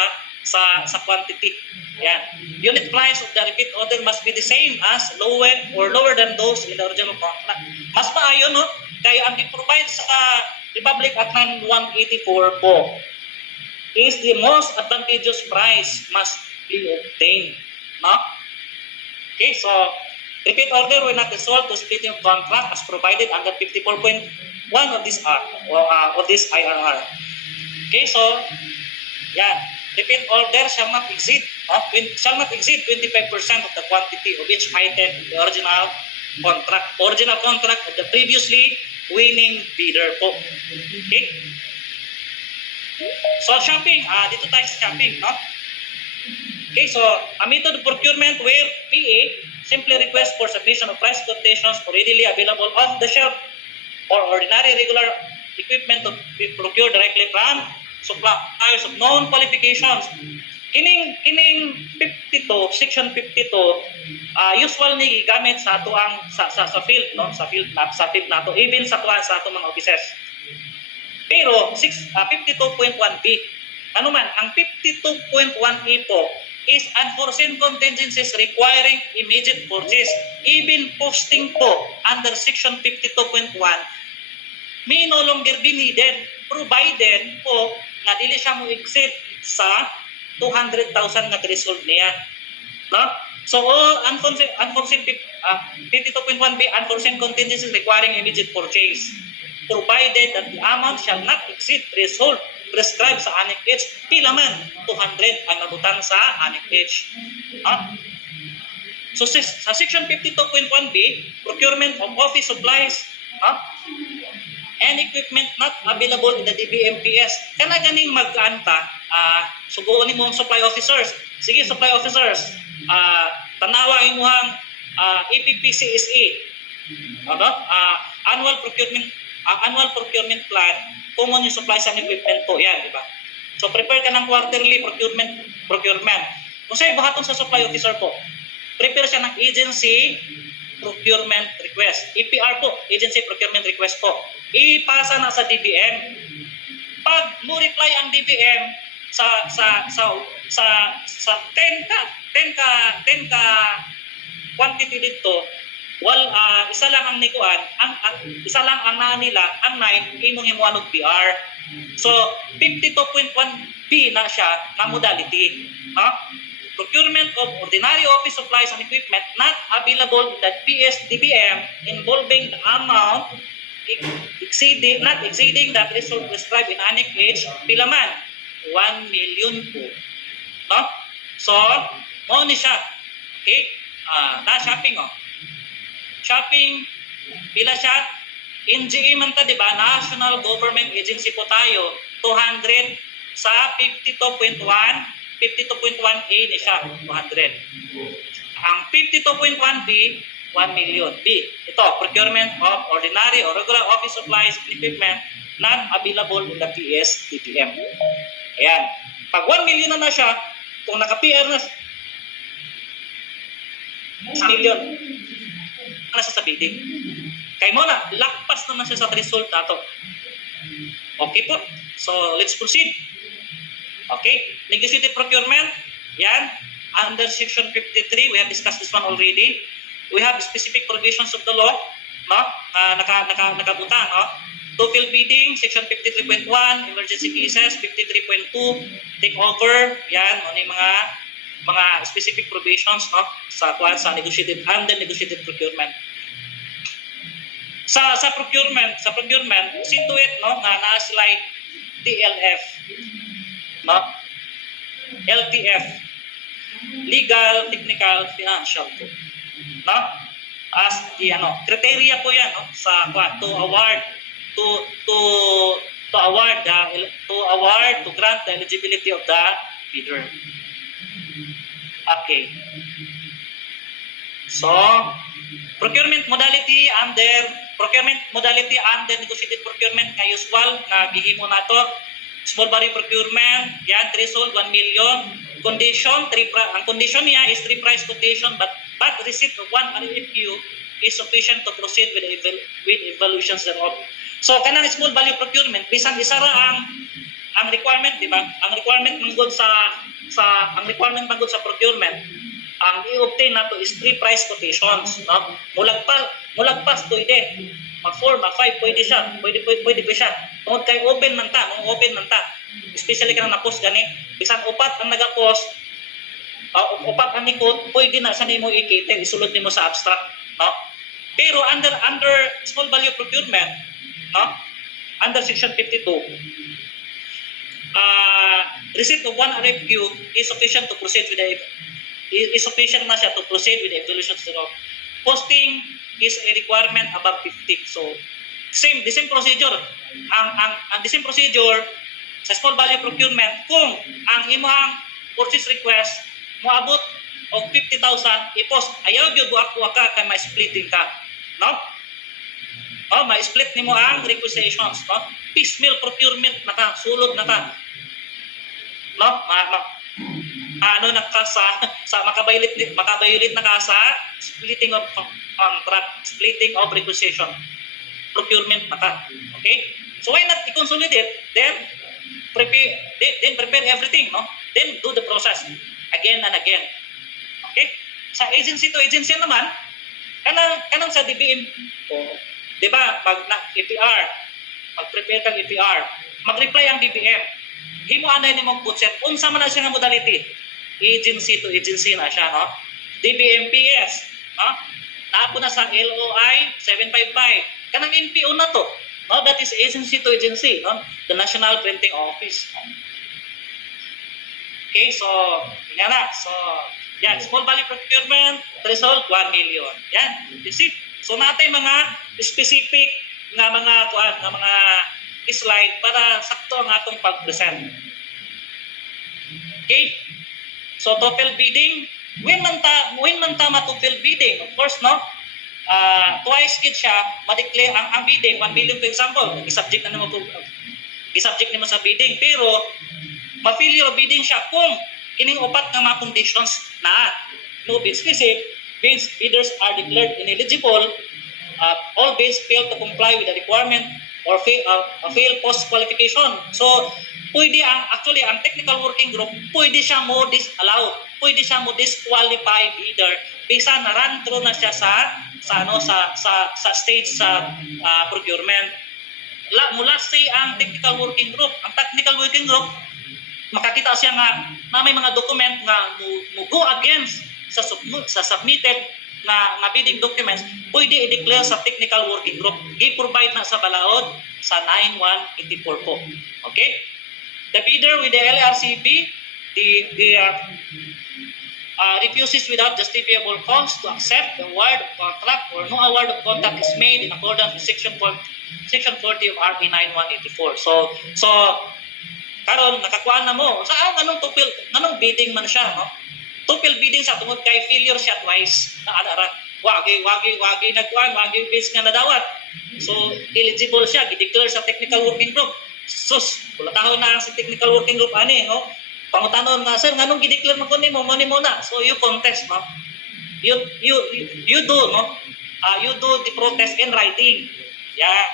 quantity. Yan. Unit price of the repeat order must be the same as lower than those in the original contract. Mas maayo, no? Kaya ang i-provide sa Republic Act 184 po is the most advantageous price must be obtained, no? Okay, so repeat order will not result to splitting of contract as provided under 54.1 of this IRR. Okay, so yeah, repeat order shall not exceed 25% of the quantity of each item in the original contract of the previously winning bidder po. Okay? So shopping, dito tayo sa shopping, no? Okay, so a method of procurement where PA simply requests for submission of price quotations for readily available off the shelf or ordinary regular equipment to be procured directly from suppliers of known qualifications. Kining 52, section 52, usual ni gigamit sa atuang sa field, no, sa field nato, even sa atong mga offices. Pero 52.1b, ano man ang 52.1e po is unforeseen contingencies requiring immediate purchase. Even posting po under section 52.1 may no longer be needed provided po nga dili siya mo exceed sa 200,000 nga threshold niya, no? So all unforeseen 52.1b unforeseen contingencies requiring immediate purchase provided that the amount shall not exceed threshold prescribed sa Annex H. Pila man 200 ang nabutang sa Annex H. So sa section 52.1b, procurement of office supplies and equipment not available in the DBMPS. Kana ganing mag-anta, suguon nimo ang supply officers. Sige, supply officers, tanawa imuhang EPPCSE. Annual procurement plan kung ano yung supplies and equipment po yan, di ba? So prepare ka ng quarterly procurement. Kung sa'yo buhaton sa supply officer po, prepare siya ng agency procurement request. EPR po, agency procurement request po. Ipasa na sa DBM. Pag mo reply ang DBM sa 10 ka quantity dito, isa lang ang nikuan, isa lang ang naa nila, ang 9 imong himuan og PR. So 52.1B na siya nga modality. Procurement of ordinary office supplies and equipment not available in the PSDBM involving the amount not exceeding the threshold prescribed in Annex H, pila man? 1 million po. No? So, mo ni siya. Okay? Na shopping Shopping, pila siya? NGA man ta, di ba? National Government Agency po tayo. 200 sa 52.1A ni siya, 200. Ang 52.1B, 1 million. B, ito, procurement of ordinary or regular office supplies and equipment not available in the PSDBM. Ayan. Pag 1 million na siya, kung naka-PR na 1 million, nasa sa bidding. Kaya mo na, lakpas naman siya sa threshold nato. Okay po. So, let's proceed. Okay. Negotiated procurement. Yan. Under Section 53, we have discussed this one already. We have specific provisions of the law, no? Nakabutang, no? To fill bidding, Section 53.1, emergency cases, 53.2, take over, yan, ano yung mga specific provisions, no? Sa negotiated, under negotiated procurement. Sa procurement, situate, no, nga na-slide TLF, no? LTF, legal, technical, financial po. No? As the criteria po 'yan, no, sa to grant the eligibility of the bidder. Okay. So, procurement modality under negotiated procurement nga usual nga gihimo nato. Small volume procurement, yan, threshold 1 million. Condition, ang condition niya is 3 price quotation but receipt of 1 RFQ is sufficient to proceed with evaluations thereof. So, kanang small value procurement, bisan isa ra ang requirement, di ba? Ang requirement manggod sa procurement, ang i-obtain nato is 3 price quotations, no? Mulagpas pwede. Mag-4, mag-5, pwede siya. Pwede siya. Tungod kay open man ta. Especially ka na post gani. Bisan upat ang nag-post, upat ang nikot, pwede na sa nimo i-cater, isulod nimo sa abstract, no? Pero under small value procurement, no? Under Section 52, receipt of 1 RFQ is sufficient to proceed with the evaluation thereof. Posting is a requirement above 50. So, the same procedure. Ang the same procedure sa small value procurement, kung ang imong purchase request moabot og 50,000, i-post, ayaw gyud ako ka kay ma-splitting ka, no? Ma-split nimo ang requisitions, no? Piecemeal procurement na ka, sulod na ka, no? Makabayulit na ka sa splitting of contract, splitting of requisition, procurement na ka. Okay? So why not i-consolidate, then prepare everything, no? Then do the process again and again. Okay? Sa agency to agency naman, kanang sa DBM, di ba, EPR, mag-prepare kang EPR, mag-reply ang DBM, himo anay ni mong budget, unsa man na siya nga modality, agency to agency na siya, no? DBMPS, no? Naapo na sa LOI 755, kanang NPO na to, no? That is agency to agency, no? The National Printing Office. Okay, so yan na. So, yan, small value procurement, result 1 million. Yan, receipt. So natay mga specific nga mga slide para sakto ang atong pag-present. Okay? So total bidding, when man ta ma-total bidding, of course, no? Twice kid siya, ma-declare ang bidding 1 million, for example, i-subject nimo sa bidding, pero ma-failure bidding siya kung kining upat nga mga conditions na no bids kasi bidders are declared ineligible, all bids fail to comply with the requirement or fail post qualification. So pwede ang technical working group pwede siya mo disallow, pwede siya mo disqualify bidder bisan na run through na siya sa sa ano sa stage sa procurement. Mula say ang technical working group. Ang technical working group makakita siya nga may mga document nga mo go against sa submitted na bidding documents, pwede i-declare sa technical working group. I-provide na sa balaod sa 9184 po. Okay? The bidder with the LRCP, the refuses without justifiable cause to accept the award of contract or no award of contract is made in accordance with Section 40 of RA 9184. So karon nakakuan na mo. Saan anong bidding man siya, no? Tupil bidding sa tungod kay failure siya twice na alara. Wagi nagkuan, wagi bids nga nadawat. So eligible siya gi-declare sa technical working group. Sus, wala taho na sa technical working group ani, no? Pangutanon nga, sir, nganong gi-declare man ko nimo na. So you contest, no? You do, no? You do the protest in writing. Yeah.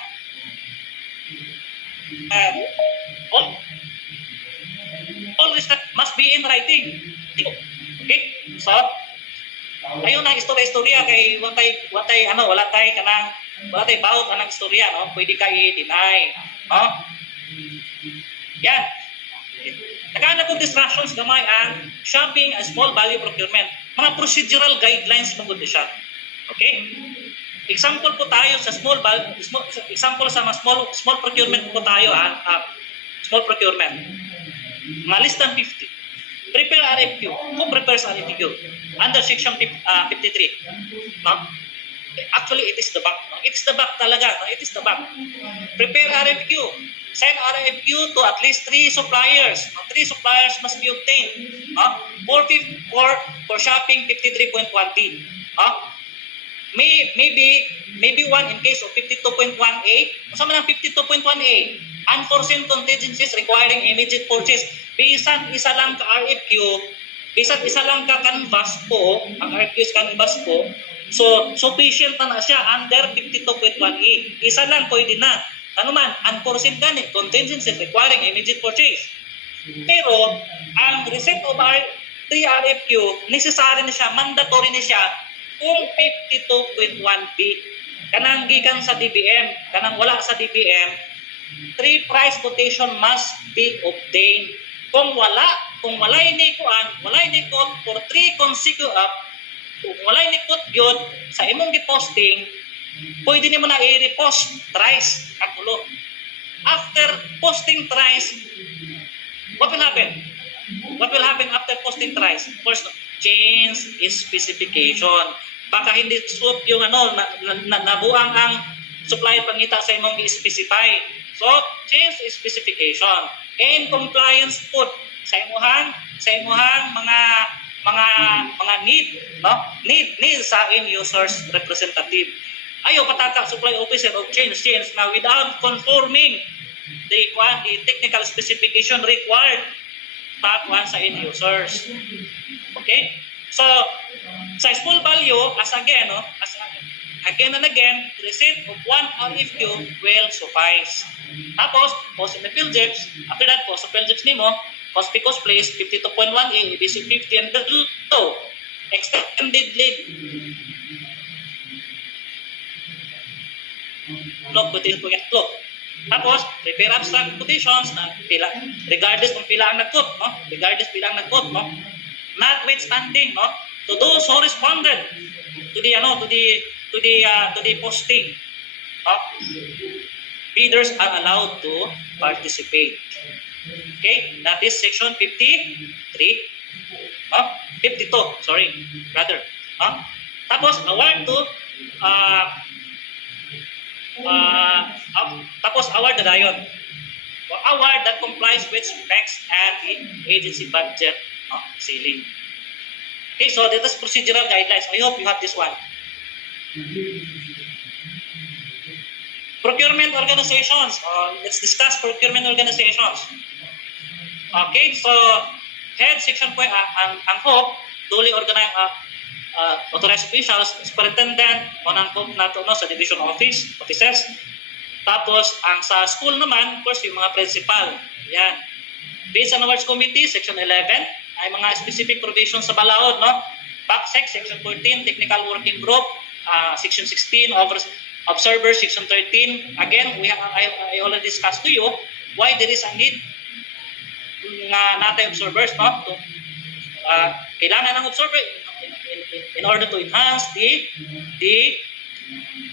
All this must be in writing. Okay? So, ayun ang istorya kay wala tay bawat anang istorya, no? Pwede ka i-deny, no? Yan. Nagana kong distractions gamay ang shopping and small value procurement. Mga procedural guidelines mo gud siya. Okay? Example po tayo sa small procurement po tayo small procurement. Mga less than 50. Prepare RFQ. Who prepares RFQ? Under Section 53. No? Actually, it is the back. No? It's the back talaga. No? It is the back. Prepare RFQ. Send RFQ to at least 3 suppliers. No? 3 suppliers must be obtained. No? For shopping 53.1D. No? Maybe one in case of 52.1A. Kasama ng 52.1A. Unforeseen contingencies requiring immediate purchase. Bisan isa lang ka RFQ, bisan isa lang ka canvas po, ang RFQ is canvas po, so sufficient na siya under 52.1E. Isa lang pwede na. Ano man, unforeseen ganit, contingencies requiring immediate purchase. Pero, ang receipt of 3 RFQ, necessary na siya, mandatory na siya, kung 52.1B. Kanang gikan sa DBM, kanang wala sa DBM, 3 price quotation must be obtained. Kung wala ini ko for 3 consecutive kung wala ini ko yun sa imong gi-posting, pwede nimo na i-repost thrice kagulo. After posting thrice, what will happen? What will happen after posting thrice? First, change specification. Baka hindi suot yung nabuang ang supply pangita sa imong gi-specify. So, change specification. In compliance put sa imuhang mga need, no? Need sa end users representative. Ayo pataka supply officer of change na without conforming the technical specification required sa end users. Okay? So, sa small value, again and again, receipt of 1 RFQ will suffice. Tapos, post in the PhilJeps, after that, post sa PhilJeps nimo, cost place, 52.1A, ABC 50 and below. Extended lead. Log quotation po yan. Log. Tapos, prepare abstract quotations na pila, regardless kung pila ang nag-quote, no? Regardless pila ang nag-quote, no? Notwithstanding, no? To those who responded to the posting, no? Bidders are allowed to participate. Okay? That is section 53. 52, sorry, rather. Tapos, award to tapos award na dayon. Award that complies with specs and the agency budget ceiling. Okay, so that is procedural guidelines. I hope you have this one. Procurement organizations. Let's discuss procurement organizations. Okay, so head section po ang HOP, duly organized authorized officials, superintendent, unang HOP nato sa division offices. Tapos ang sa school naman, of course, yung mga principal. Yan. Based on awards committee, section 11, ay mga specific provisions sa balaod, no? BACSEC, section 14, technical working group, Section 16, Observers, Section 13. Again, I already discussed to you why there is a need nga natay observers, no? Kailangan ng observer in order to enhance the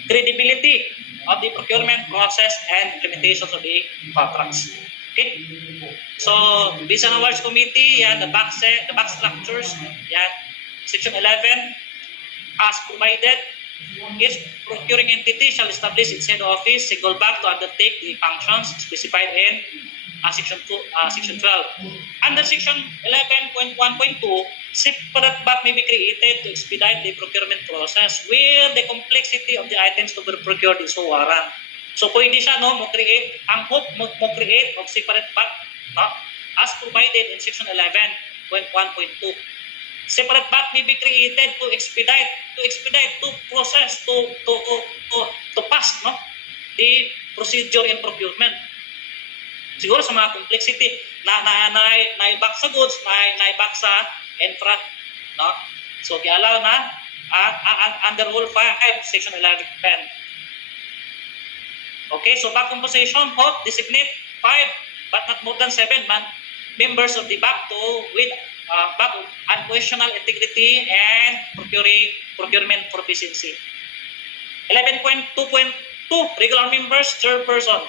credibility of the procurement process and implementations of the contracts. Okay? So, Bisan Awards Committee, yan, the back structures, yan, Section 11, as provided, each procuring entity shall establish its head office, single bank to undertake the functions specified in Section 12. Under Section 11.1.2, separate bank may be created to expedite the procurement process where the complexity of the items to be procured is so warrant. So pwede siya no mo-create ang hope mo-create of separate bank no as provided in Section 11.1.2. Separate bank may be created to expedite to process to pass no the procedure in procurement. Siguro sa mga complexity naibak sa goods, naibak sa infra, no? So gi-allow na under Rule 5, Section 11. Okay, so back composition of designate 5 but not more than 7 members of the back with back unquestionable integrity and procurement proficiency. 11.2.2 regular members, chairperson.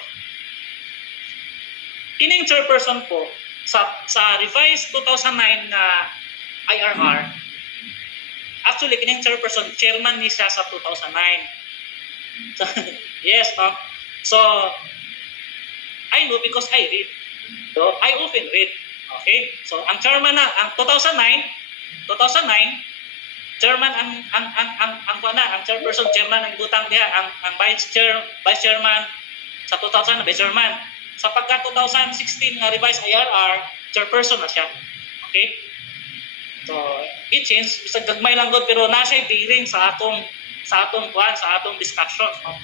Kining chairperson po sa revised 2009 na IRR, actually kining chairperson, chairman ni siya sa 2009. So, yes, no? So, I know because I read. So, I often read. Okay? So, ang chairman na, ang 2009, chairman ang chairperson, chairman ang butang niya, ang vice chairman sa 2000 na vice chairman. Sa pagka 2016 nga revised IRR, chairperson na siya. Okay? So, it changed. Bisa gagmay lang doon, pero na siya bearing sa atong discussion. No?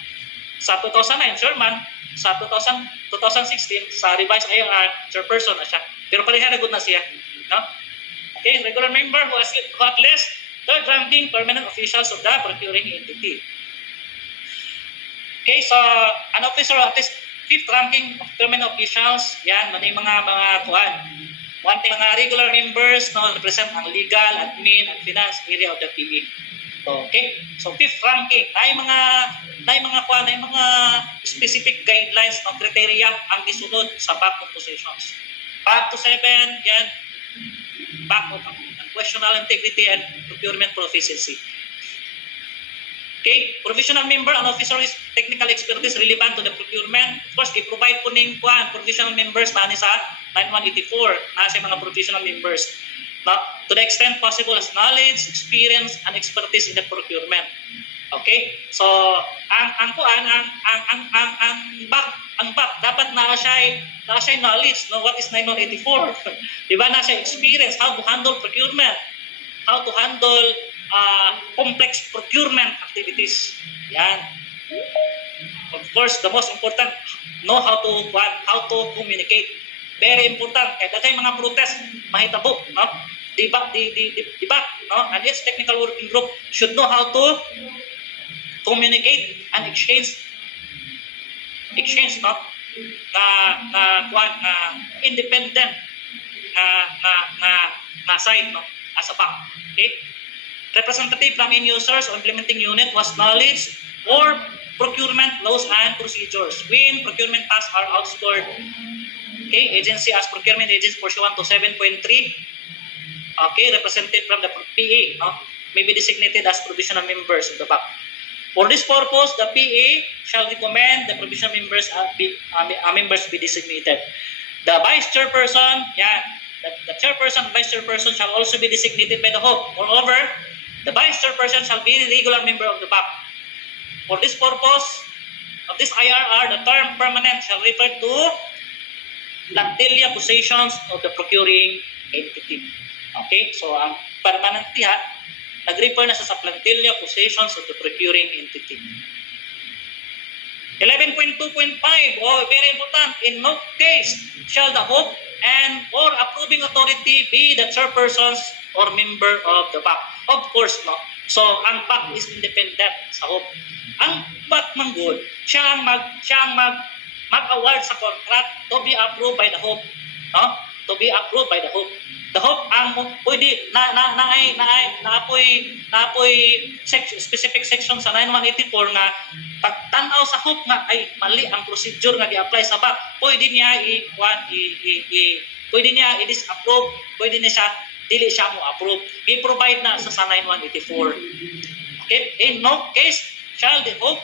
Sa 2009, chairman. Sa 2016, sa revised IRR, chairperson na siya. Pero pareha na good na siya. No? Okay, regular member who at least third ranking permanent officials of the procuring entity. Okay, so an officer at least fifth ranking of permanent officials, yan, manay mga kuan. One thing, mga regular members no represent ang legal, admin, and finance area of the PE. Okay? So fifth ranking, ay mga specific guidelines ng criteria ang gisunod sa back compositions. 5 to 7, yan, back of unquestionable integrity and procurement proficiency. Okay, provisional member, an officer is technical expertise relevant to the procurement. Of course, i-provide po ning provisional members na sa 9184 na sa mga provisional members. Now, to the extent possible as knowledge, experience, and expertise in the procurement. Okay? So, ang back dapat na siya knowledge, no, what is 9184? Di ba na siya experience how to handle procurement, how to handle complex procurement activities. Yan. Of course, the most important, know how to communicate. Very important. Kaya dahil mga protest, mahitabo, no? Diba, no? And its technical working group should know how to communicate and exchange, no? Na independent na side, no? As a bank. Okay? Representative from end users or implementing unit was knowledge or procurement laws and procedures when procurement tasks are outsourced. Okay, agency as procurement agency pursuant to 7.3. Okay, representative from the PA may be designated as provisional members of the bank. For this purpose, the PA shall recommend the provisional members members be designated. The vice chairperson, the chairperson and vice chairperson shall also be designated by the HOP. Moreover, the vice chairperson shall be a regular member of the BAC. For this purpose of this IRR, the term permanent shall refer to plantilla positions of the procuring entity. Okay, so ang permanent niya, nag-refer na sa plantilla positions of the procuring entity. 11.2.5, very important, in no case shall the HOP and or approving authority be the chairpersons or member of the BAC. Of course, no. So, ang back is independent sa HOP. Ang back man good, siya ang mag-award sa contract to be approved by the HOP. No? To be approved by the HOP. The HOP ang pwede naapoy specific section sa 9184 nga pagtanaw sa HOP nga ay mali ang procedure nga gi-apply sa back. Pwede niya pwede niya i-disapprove, pwede niya siya dili siya mo approve. I-provide na sa 9184. Okay? In no case shall the HOP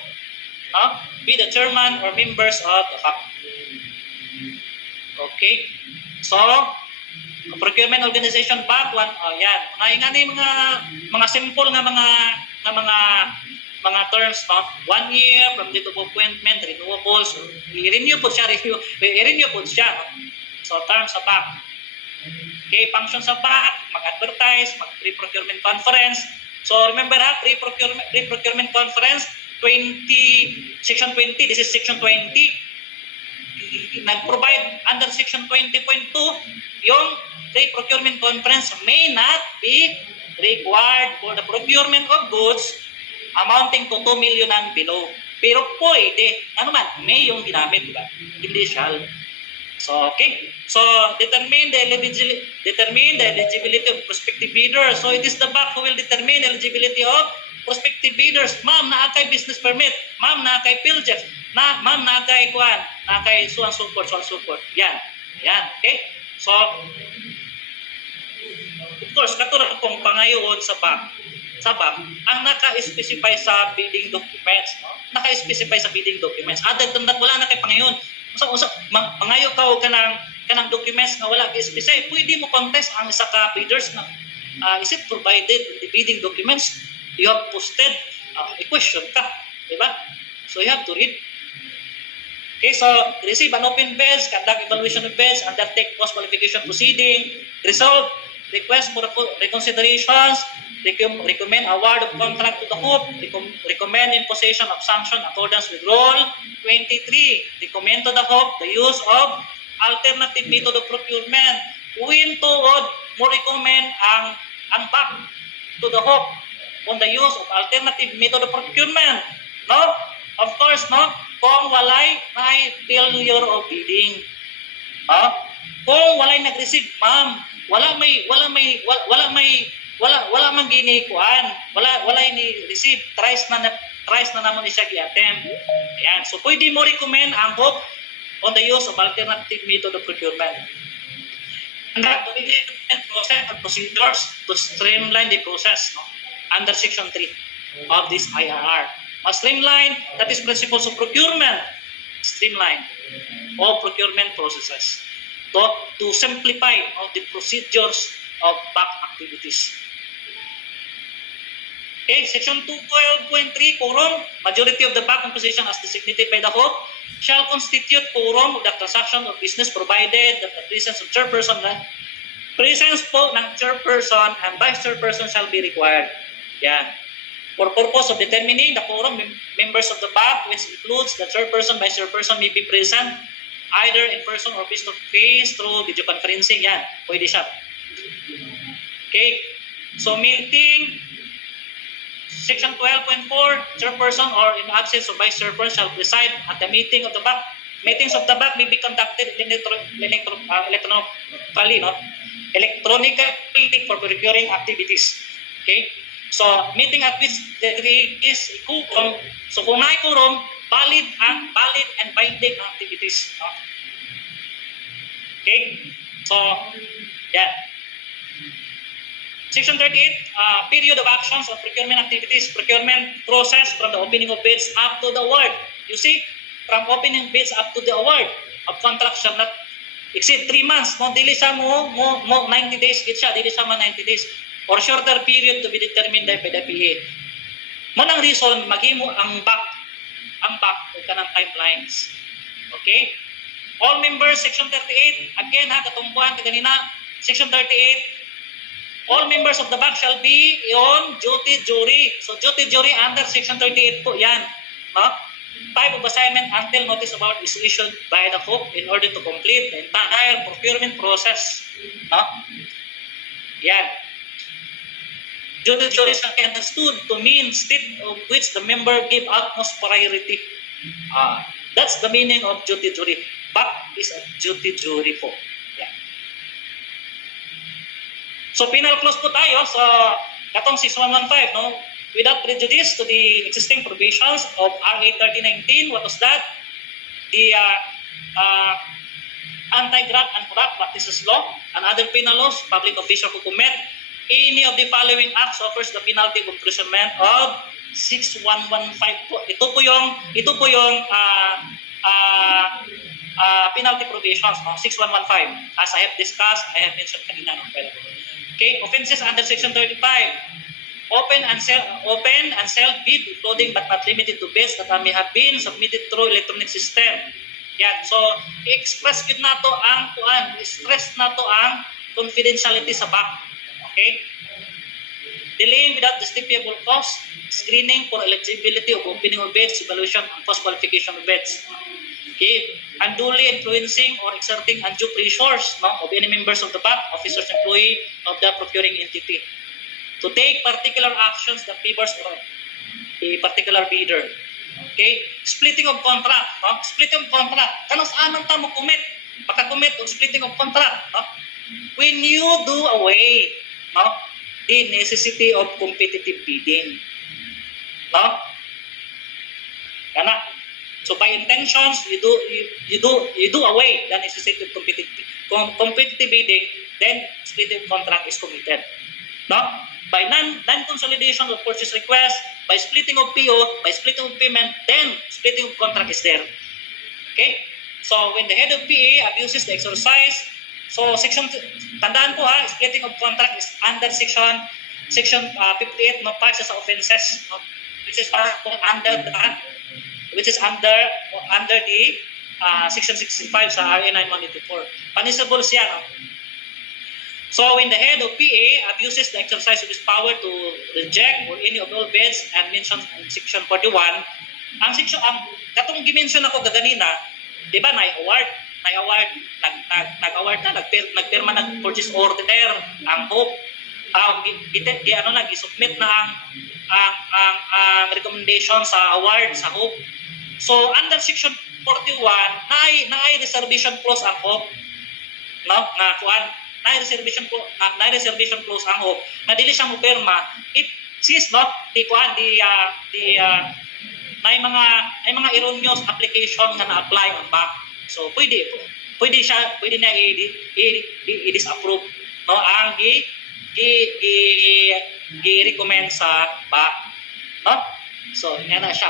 be the chairman or members of the BAC. Okay? So, procurement organization BAC, yan. Ngani mga simple nga mga terms, 1 year from date of appointment, renewables, i-renew po siya. So, terms sa BAC. Okay, function sa BAC, mag-advertise, mag-pre-procurement conference. So, remember pre-procurement conference, Section 20, this is Section 20. Nag-provide under Section 20.2, yung pre-procurement conference may not be required for the procurement of goods amounting to 2 million and below. Pero pwede, may yung ginamit, diba? Hindi shall. So, okay. So, determine the eligibility of prospective bidders. So, it is the BAC who will determine eligibility of prospective bidders. Ma'am, naakay business permit. Ma'am, naakay PhilJet. Ma'am, naakay kuan. Naakay so and so forth. Yan. Okay? So, of course, katulad kung pangayoon sa BAC, ang naka-specify sa bidding documents. No? Naka-specify sa bidding documents. Other than that, wala na kay pangayoon. Mangayo ka o kanang documents na wala i-specify, pwede mo contest ang isa ka bidders na is it provided in the bidding documents? You have posted, i-question ka, di ba? So you have to read. Okay, so receive an open bids, conduct evaluation of bids, undertake post-qualification proceeding, resolve request for reconsiderations, recommend award of contract to the HOP, recommend imposition of sanction accordance with Rule 23, recommend to the HOP the use of alternative method of procurement. When tuod mo recommend ang BAC to the HOP on the use of alternative method of procurement. No? Of course, no? Kung walay failure of bidding. No? Kung walay nag-receive, ma'am, wala man gini kuan, wala ni receive, tries na namon siya gi-attempt. Ayan, so pwede mo recommend ang HOP on the use of alternative method of procurement. And that process and procedures to streamline the process, no? Under Section 3 of this IRR. Streamline, that is principles of procurement. Streamline all procurement processes to simplify all the procedures of BAC activities. Okay, Section 212.3, quorum, majority of the BAC composition as designated by the HOP shall constitute quorum of the transaction of business provided that the presence of chairperson presence po ng chairperson and vice chairperson shall be required. Yan. For purpose of determining the quorum, members of the BAC, which includes the chairperson, vice chairperson, may be present either in person or face-to-face through video conferencing. Yan. Pwede siya. Okay. So, meeting, Section 12.4, chairperson or in absence of vice chairperson shall preside at the meeting of the BAC. Meetings of the BAC may be conducted electronically for procuring activities. Okay? So, meeting at which there is a quorum. So, kung may quorum, valid and binding activities. No? Okay? So, yeah. Section 38, period of actions on procurement activities, procurement process from the opening of bids up to the award. You see, from opening bids up to the award of contract shall not exceed 3 months. No, dili siya mo 90 days, dili siya 90 days. Or shorter period to be determined by the PA. Manang reason, maghimo ang BAC o kanang timelines. Okay? All members, Section 38, again katumpuan kaganina, Section 38, all members of the BAC shall be on duty jury. So duty jury under Section 38 po yan. No? Type of assignment until notice about is issued by the HOP in order to complete the entire procurement process. No? Yan. Judiciary shall be understood to mean state of which the member give utmost priority. That's the meaning of duty jury. Back is a duty jury po. Yeah. So penal clause po tayo sa katong 6115, no? Without prejudice to the existing provisions of RA 3019, what was that? The Anti-Graft and Corrupt Practices Law and other penal laws, public official who commit any of the following acts offers the penalty of imprisonment of 6115 po. Ito po yung penalty provisions, no? 6115. As I have discussed, I have mentioned kanina, no? Okay, offenses under section 35. Open and sell bid, including but not limited to bids that may have been submitted through electronic system. Yan. So, i-express yun na to ang stress na to ang confidentiality sa back. Okay? Delaying without justifiable cause, screening for eligibility of opening of bids, evaluation and post-qualification of bids. Okay? Unduly influencing or exerting undue pressures, no, of any members of the back, officers, employee of the procuring entity to take particular actions that favors a particular bidder. Okay? Splitting of contract, no? Splitting of contract. Kanang saan man ta mo commit? Pagka-commit og splitting of contract, no? When you do away, no, the necessity of competitive bidding. No? Kana. So by intentions, you do away the necessity of competitive bidding, then splitting of contract is committed. No? By non-consolidation of purchase request, by splitting of PO, by splitting of payment, then splitting of contract is there. Okay? So when the head of PA abuses the exercise, so tandaan po splitting of contract is under section 58, no, parts as offenses, no, which is under the section 65 sa RA 9184. Punishable siya, no? So when the head of PA abuses the exercise of his power to reject or any of all bids and mentioned in section 41, katong gimension ako gaganina, di ba, nag-award, nagpirma ng purchase order ang Hope. Gisubmit na ang recommendation sa award sa Hope. So under section 41, naay reservation clause ang Hope, no, na kuan na reservation clause ang Hope na dili siya mo pirma it sees, no, di mga erroneous application na na-apply ang back. So pwede na i-disapprove, no, ang i-recommend sa back, no. So yan na siya.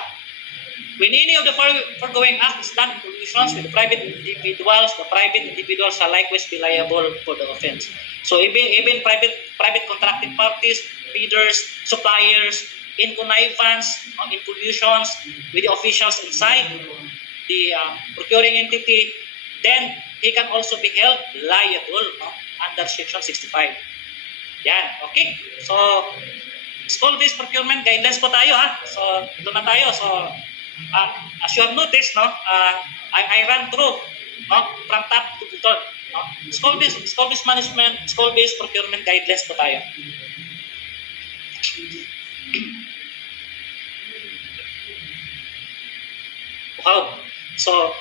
When any of the foregoing acts done in collusions with private individuals, the private individuals shall likewise be liable for the offense. So even private contracting parties, bidders, suppliers, in connivance, in collusions with the officials inside the procuring entity, then he can also be held liable, no, under section 65. Yan, okay? So school-based procurement guidelines po tayo, So ito na tayo. So as you have noticed, no, I ran through, no, from top to bottom, no, school-based management, school-based procurement guidelines po tayo. Wow. So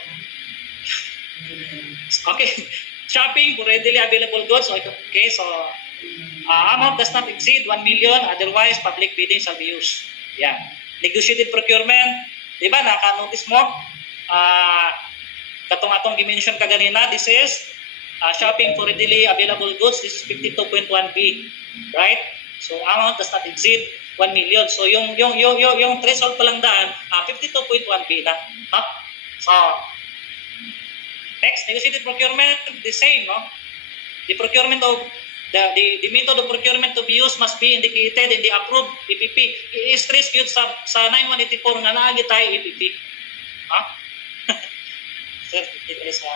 okay, shopping for readily available goods. Okay, so amount does not exceed 1 million, otherwise public bidding shall be used. Yeah. Negotiated procurement. Diba, naka-notice mo? Katong dimension kaganina, this is shopping for readily available goods. This is 52.1B, right? So amount does not exceed 1 million. So yung threshold pa lang daan, 52.1B na. So next, negotiated procurement, the same, no? The procurement of the method of procurement to be used must be indicated in the approved EPP. I-stress yun sa 9184 nga naagi tayo EPP. Sir, i-stress mo.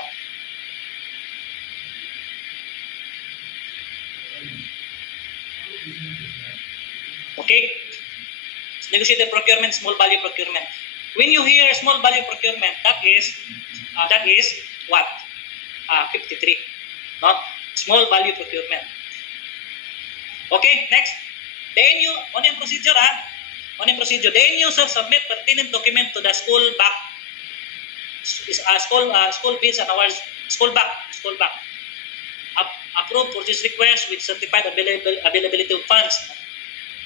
Okay? Negotiated procurement, small value procurement. When you hear small value procurement, that is what? 53. No? Small value procurement. Okay, next. The end on yung procedure on yung procedure. The end user submit pertinent document to the school back school bids and awards school back. Approve purchase request with certified availability of funds.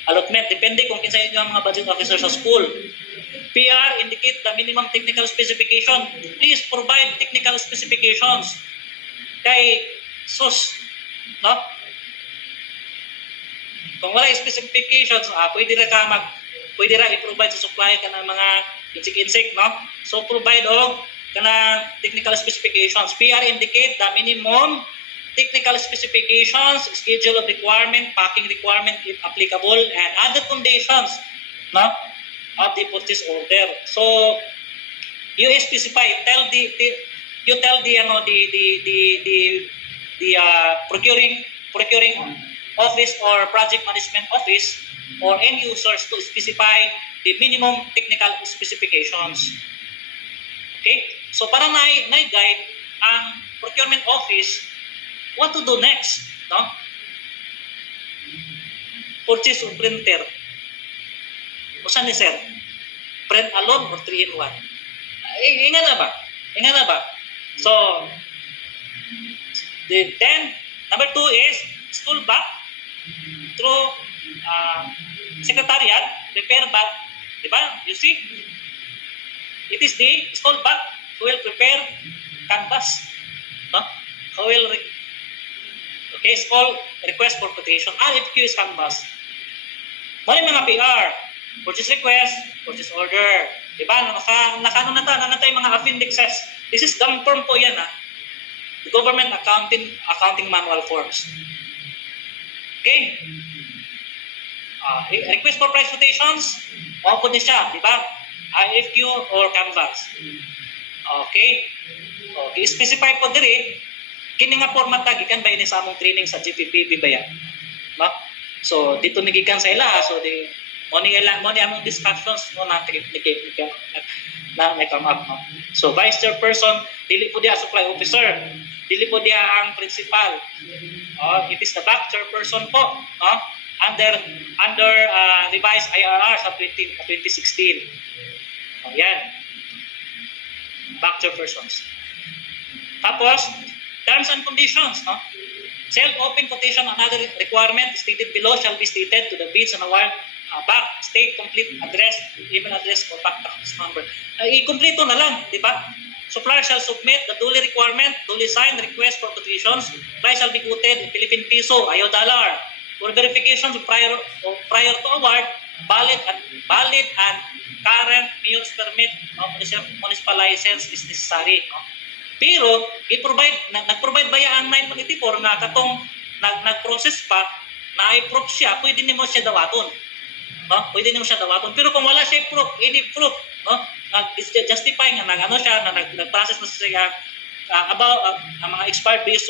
Allotment depende kung kinsa inyo ang mga budget officer sa school. PR indicate the minimum technical specification. Please provide technical specifications. Kay sus, no? Kung wala specifications, pwede ra i-provide sa supplier ka ng mga insik-insik, no? So provide og kana technical specifications. PR indicate the minimum technical specifications, schedule of requirement, packing requirement if applicable, and other conditions, no, of the purchase order. So you specify, tell the procuring office or project management office or end users to specify the minimum technical specifications. Okay? So para na-guide ang procurement office what to do next, no? Purchase of printer. Usan ni sir? Print alone or 3-in-1? Ingan na ba? So, then, number 2 is school back through secretariat, prepare back. Diba? You see? It is the school back who will prepare canvas. No? Who will okay, school request for quotation. RFQ is canvas. Mali mga PR, purchase request, purchase order. Diba? Nakano na tayo mga appendixes. This is dumb form po yan The government accounting manual forms. Okay? Request for price quotations, po din siya, diba? RFQ or canvas. Okay? I-specify po diri, kini nga format gikan ba ini sa among training sa GPPB ba yan? No? So dito nagikan sa ila, so di money among discussions no na come up. No? So vice chairperson, dili po dia supply officer, dili po dia ang principal. It is the back chairperson po, no? Under revised IRR sa 2016. Yan. Back chairpersons. Tapos terms and conditions, no? Self-open quotation and other requirement stated below shall be stated to the bids and award back, state, complete address, email address, or fax number. I-kompleto na lang, di ba? Supplier shall submit the duly requirement, duly signed request for quotations. Price shall be quoted in Philippine peso, ayaw dollar. For verifications prior to award, valid and current mayor's permit, no, municipal license is necessary. No? Pero nag-provide ba ang 984 na katong nag-process pa na i-proof siya, pwede nimo siya dawaton. No? Pwede nimo siya dawaton. Pero kung wala siya proof, any proof, no? Justify nga na nag-process na siya about mga expired base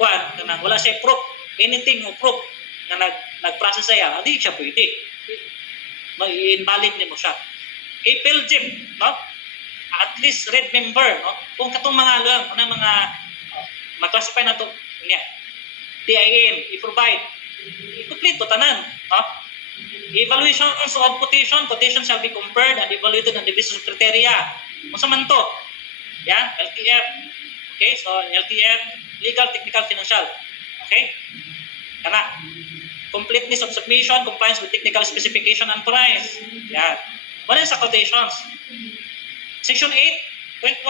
wala siya proof, anything o proof na nag-process siya, hindi siya pwede. No, i-invalid nimo siya. Kay PhilGIP, no? At least red member, no? Kung katong mga mag-classify na to niya. TIN, i-provide. I-complete to tanan, no? Evaluations of quotation shall be compared and evaluated on the basis of criteria. Kung sa man to, yeah, LTF. Okay, so LTF, legal, technical, financial. Okay? Kana. Completeness of submission, compliance with technical specification and price. Yan. Wala sa quotations. Section 8.1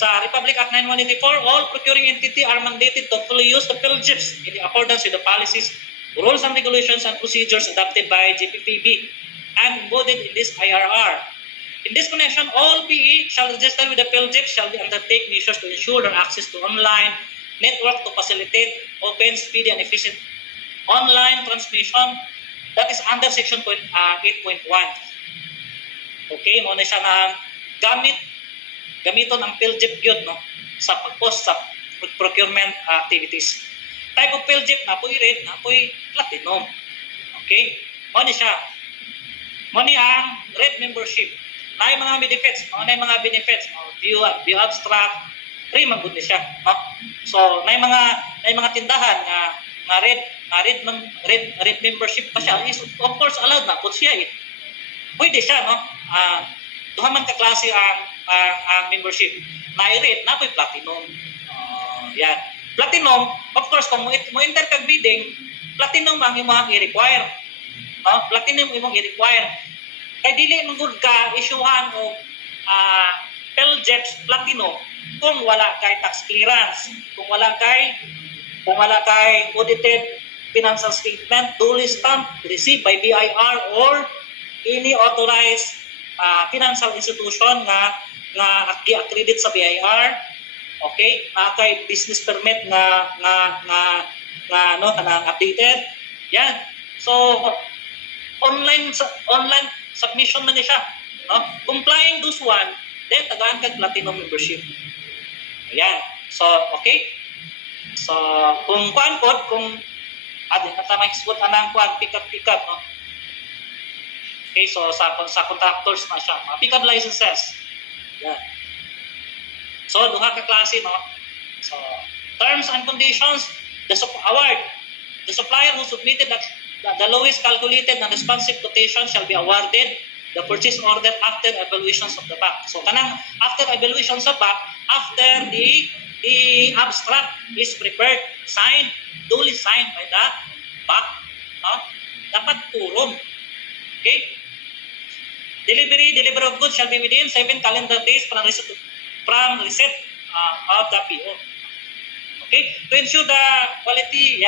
sa Republic Act 9184, all procuring entity are mandated to fully use the PhilGIPs in accordance with the policies, rules and regulations and procedures adopted by GPPB and embodied in this IRR. In this connection, all PE shall register with the PhilGIP shall undertake measures to ensure their access to online network to facilitate open, speedy, and efficient online transmission. That is under section 8.1. Okay, mo na siya na gamiton ang PhilGIP yun, no, sa pag-post sa procurement activities. Type of PhilGIP na po'y red, na po'y platinum. Okay, mo na siya. Mo ni ang red membership. Na yung mga benefits, view abstract, free magud ni siya, no? So, na yung mga tindahan nga red membership pa siya, is of course allowed na po siya eh. Pwede siya, no? Duha man ka klase ang membership. Na red, na po'y platinum. Yan. Platinum, of course, kung mo enter kag bidding, platinum ang imong i-require. No? Platinum imong i-require. Kay dili man gud ka isyuhan og PhilJeps Platinum kung wala kay tax clearance, kung wala kay audited financial statement duly stamped received by BIR or any authorized financial institution nga gi-accredit sa BIR, okay, kay business permit nga updated. Yan. So online submission man ni siya, no? Complying those one, then tagaan kag platinum membership. Ayan. So okay. So kung adin kata ma-export anang pick up, no? Okay, so sa contractors na siya, pick up licenses. Yan. So duha ka klase, no? So terms and conditions, the supplier who submitted the lowest calculated and responsive quotation shall be awarded the purchase order after evaluations of the bank. So kanang after evaluations of bank, after the abstract is prepared, duly signed by the bank, no? Dapat quorum. Okay? Delivery of goods shall be within 7 calendar days from receipt of the PO. Okay? To ensure the quality,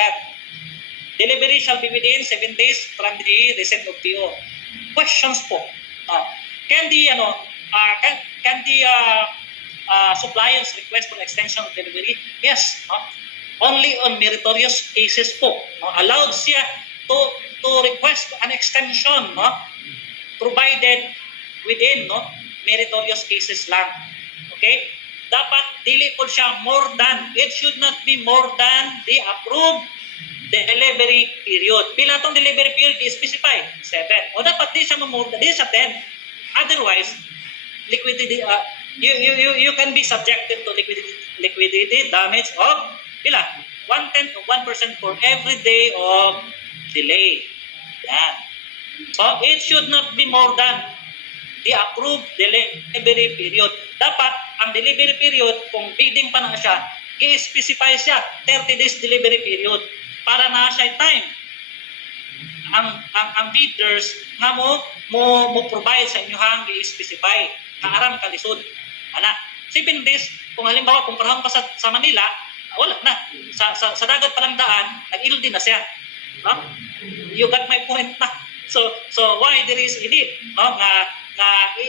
delivery shall be within 7 days from the receipt of PO. Questions po. Can the suppliers request for extension of delivery? Yes. Only on meritorious cases po. Allowed siya to request an extension, provided within meritorious cases lang. Okay? Dapat dili po siya it should not be more than the approved delivery period. Pila tong delivery period i-specify? 7. O dapat di siya more than 10. Otherwise, liquidity you can be subjected to liquidity damage of 1/10 of 1% for every day of delay. Yan. So it should not be more than the approved delivery period. Dapat ang delivery period, kung bidding pa na siya, i-specify siya 30 days delivery period para na siya time ang bidders nga mo provide sa inyo hang i-specify na aram kalisod. 7 days, kung halimbawa kung parang pa sa Manila, wala na. Sa dagat palang daan, nag-ildi na siya. No? You got my point na. So why there is need, no, nga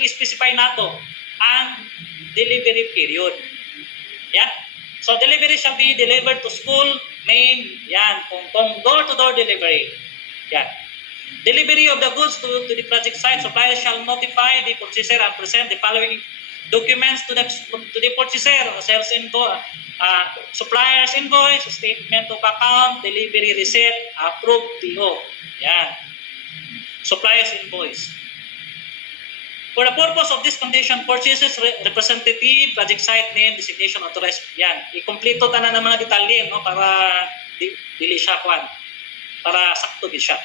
i-specify nato ang delivery period. Yeah? So delivery shall be delivered to school name, yan, kung door-to-door delivery. Yan. Delivery of the goods to the project site, supplier shall notify the purchaser and present the following documents to the purchaser: sales invoice, supplier's invoice, statement of account, delivery receipt, approved PO. Yan. Supplier's invoice. For the purpose of this condition, purchases representative, project site name, designation, authorized. Yan. I-kompleto ta na ng mga detalye, no, para dili siya para sakto din siya.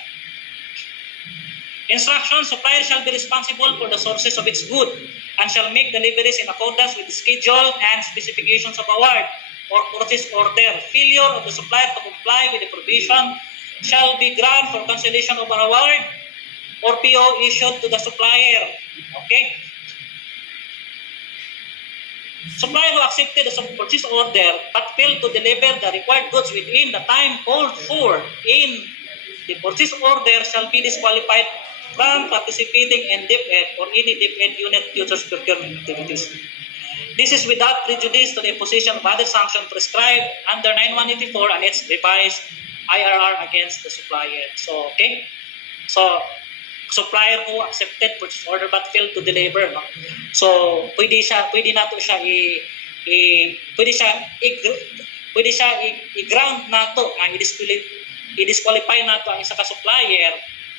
Instruction: supplier shall be responsible for the sources of its good and shall make deliveries in accordance with the schedule and specifications of award or purchase order. Failure of the supplier to comply with the provision shall be ground for cancellation of an award or PO issued to the supplier. Okay? Supplier who accepted the purchase order but failed to deliver the required goods within the time called for in the purchase order shall be disqualified from participating in DepEd or any DepEd unit futures procurement activities. This is without prejudice to the imposition of other sanctions prescribed under 9184 and its revised IRR against the supplier. So, okay? So, supplier who accepted purchase order but failed to deliver, no? So pwede nato siya i-ground nato, i-disqualify nato ang isa ka supplier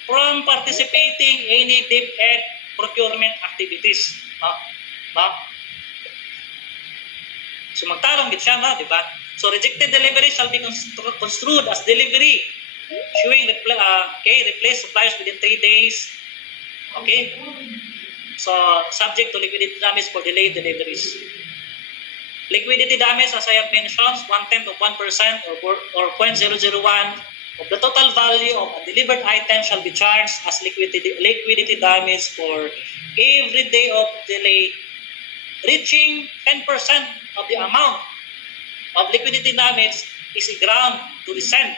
from participating in any DepEd procurement activities, no? So magtarong gid siya, no, di ba? So rejected delivery shall be construed as delivery showing replace suppliers within 3 days. Okay? So subject to liquidity damage for delayed deliveries. Liquidity damage, as I have mentioned, 1/10 of 1% or 0.001 of the total value of a delivered item shall be charged as liquidity damage for every day of delay reaching 10% of the amount of liquidity damage is ground to resend.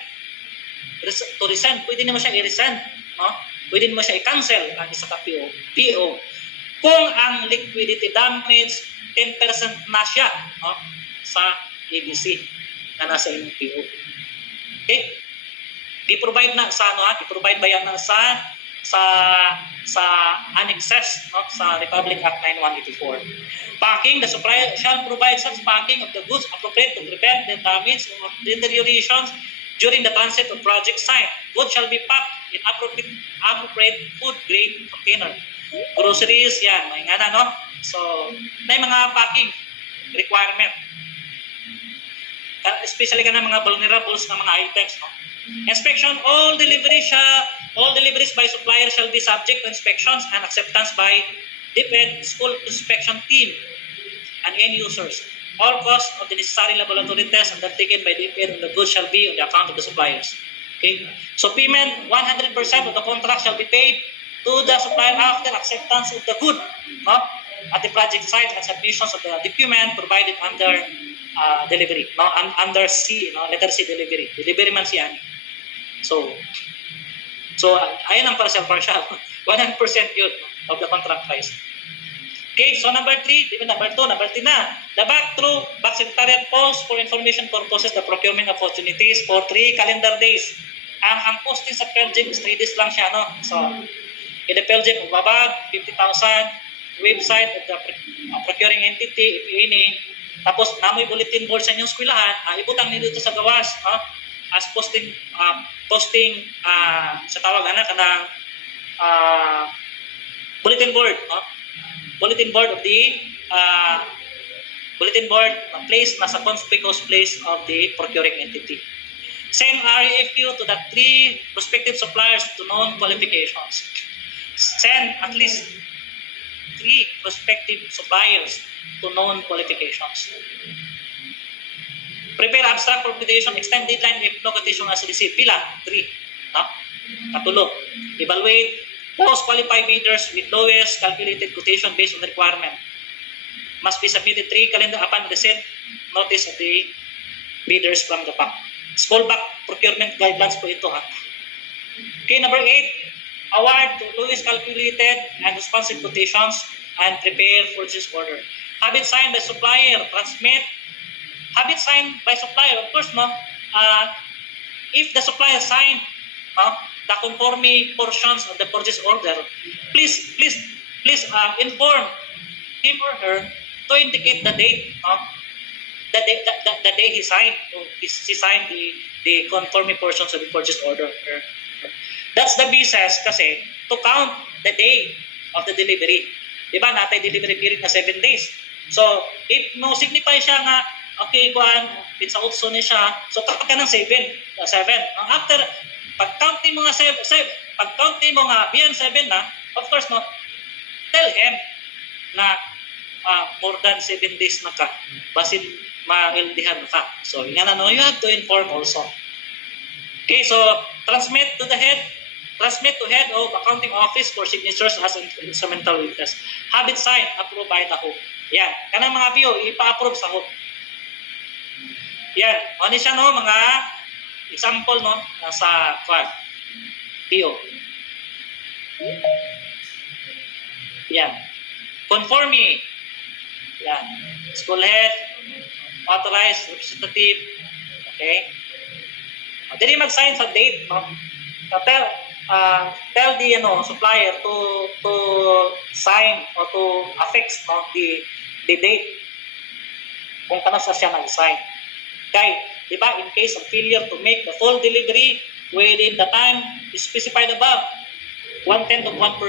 Pwede naman siya i-resend. No? Pwede naman siya i-cancel ang isa ka PO. Kung ang liquidity damage 10% na siya, no? Sa ABC na nasa inyong PO. Okay? I-provide na sa i-provide ba yan na sa annexes, no? Sa Republic Act 9184. Packing, the supplier shall provide such packing of the goods appropriate to prevent the damage or deteriorations during the transit of project site. Goods shall be packed in appropriate food grade container. Groceries, yan, may nga na, no? So, may mga packing requirement. Especially ka na mga vulnerables na mga items, no? Inspection, all deliveries by supplier shall be subject to inspections and acceptance by DepEd school inspection team and end users. All costs of the necessary laboratory tests undertaken by DepEd and the goods shall be on the account of the suppliers. Okay? So payment, 100% of the contract shall be paid to the supplier after acceptance of the good, no? At the project site and submissions of the document provided under delivery, no? Under C, no? Letter C, delivery. Delivery man siya. So ayan ang partial. 100% yun of the contract price. Okay, so number 3, number 2, number 3 na. The back secretariat calls for information purposes the procurement opportunities for 3 calendar days. Ang posting sa Peljing is 3 days lang siya, no? So, in the Peljing, babag, 50,000, website of the procuring entity, if any, tapos namoy bulletin board sa inyong eskwelahan, ibutang nito sa gawas, no? As posting sa tawag kanang bulletin board, no? Bulletin board of the place nasa conspicuous place of the procuring entity. Send RFQ to the 3 prospective suppliers to known qualifications. Send at least 3 prospective suppliers to known qualifications. Prepare abstract for quotation, extend deadline if no quotation as received. Pila? 3. No? Katulo. Evaluate those qualified bidders with lowest calculated quotation based on the requirement. Must be submitted 3 calendar upon receipt notice of the bidders from the PAC. School back procurement guidelines po ito, ha. Okay, number 8. Award to lowest calculated and responsive quotations and prepare purchase order. Have it signed by supplier, transmit. Have it signed by supplier, of course, no? If the supplier signed, the conforming portions of the purchase order, please inform him or her to indicate the date, the day he signed, he signed the conforming portions of the purchase order. That's the basis kasi to count the day of the delivery. Diba, natay delivery period na 7 days. So, if no signify siya nga, okay, kuan, sa utso ni siya, so kapag ka ng 7. After, pag-counting mo nga 7, pag-counting mo nga beyond 7 na, of course, no, tell him na more than 7 days na ka, basit ma-ildihan ka. So, yan na, no, you have to inform also. Okay, so, transmit to head of accounting office for signatures as instrumental witness. Have it signed, approved by the HOP. Yan, kanang mga PO, ipa-approve sa HOP. Yan, ano siya, no, mga example, no, sa PO. Yan. Conforming. Yan. School head, authorized representative. Okay. Dili mag-sign sa date, no? Tell the supplier to sign or to affix, no, the date kung kana sa siya nag-sign. Kay, di ba, in case of failure to make the full delivery within the time specified above, 1/10 of 1%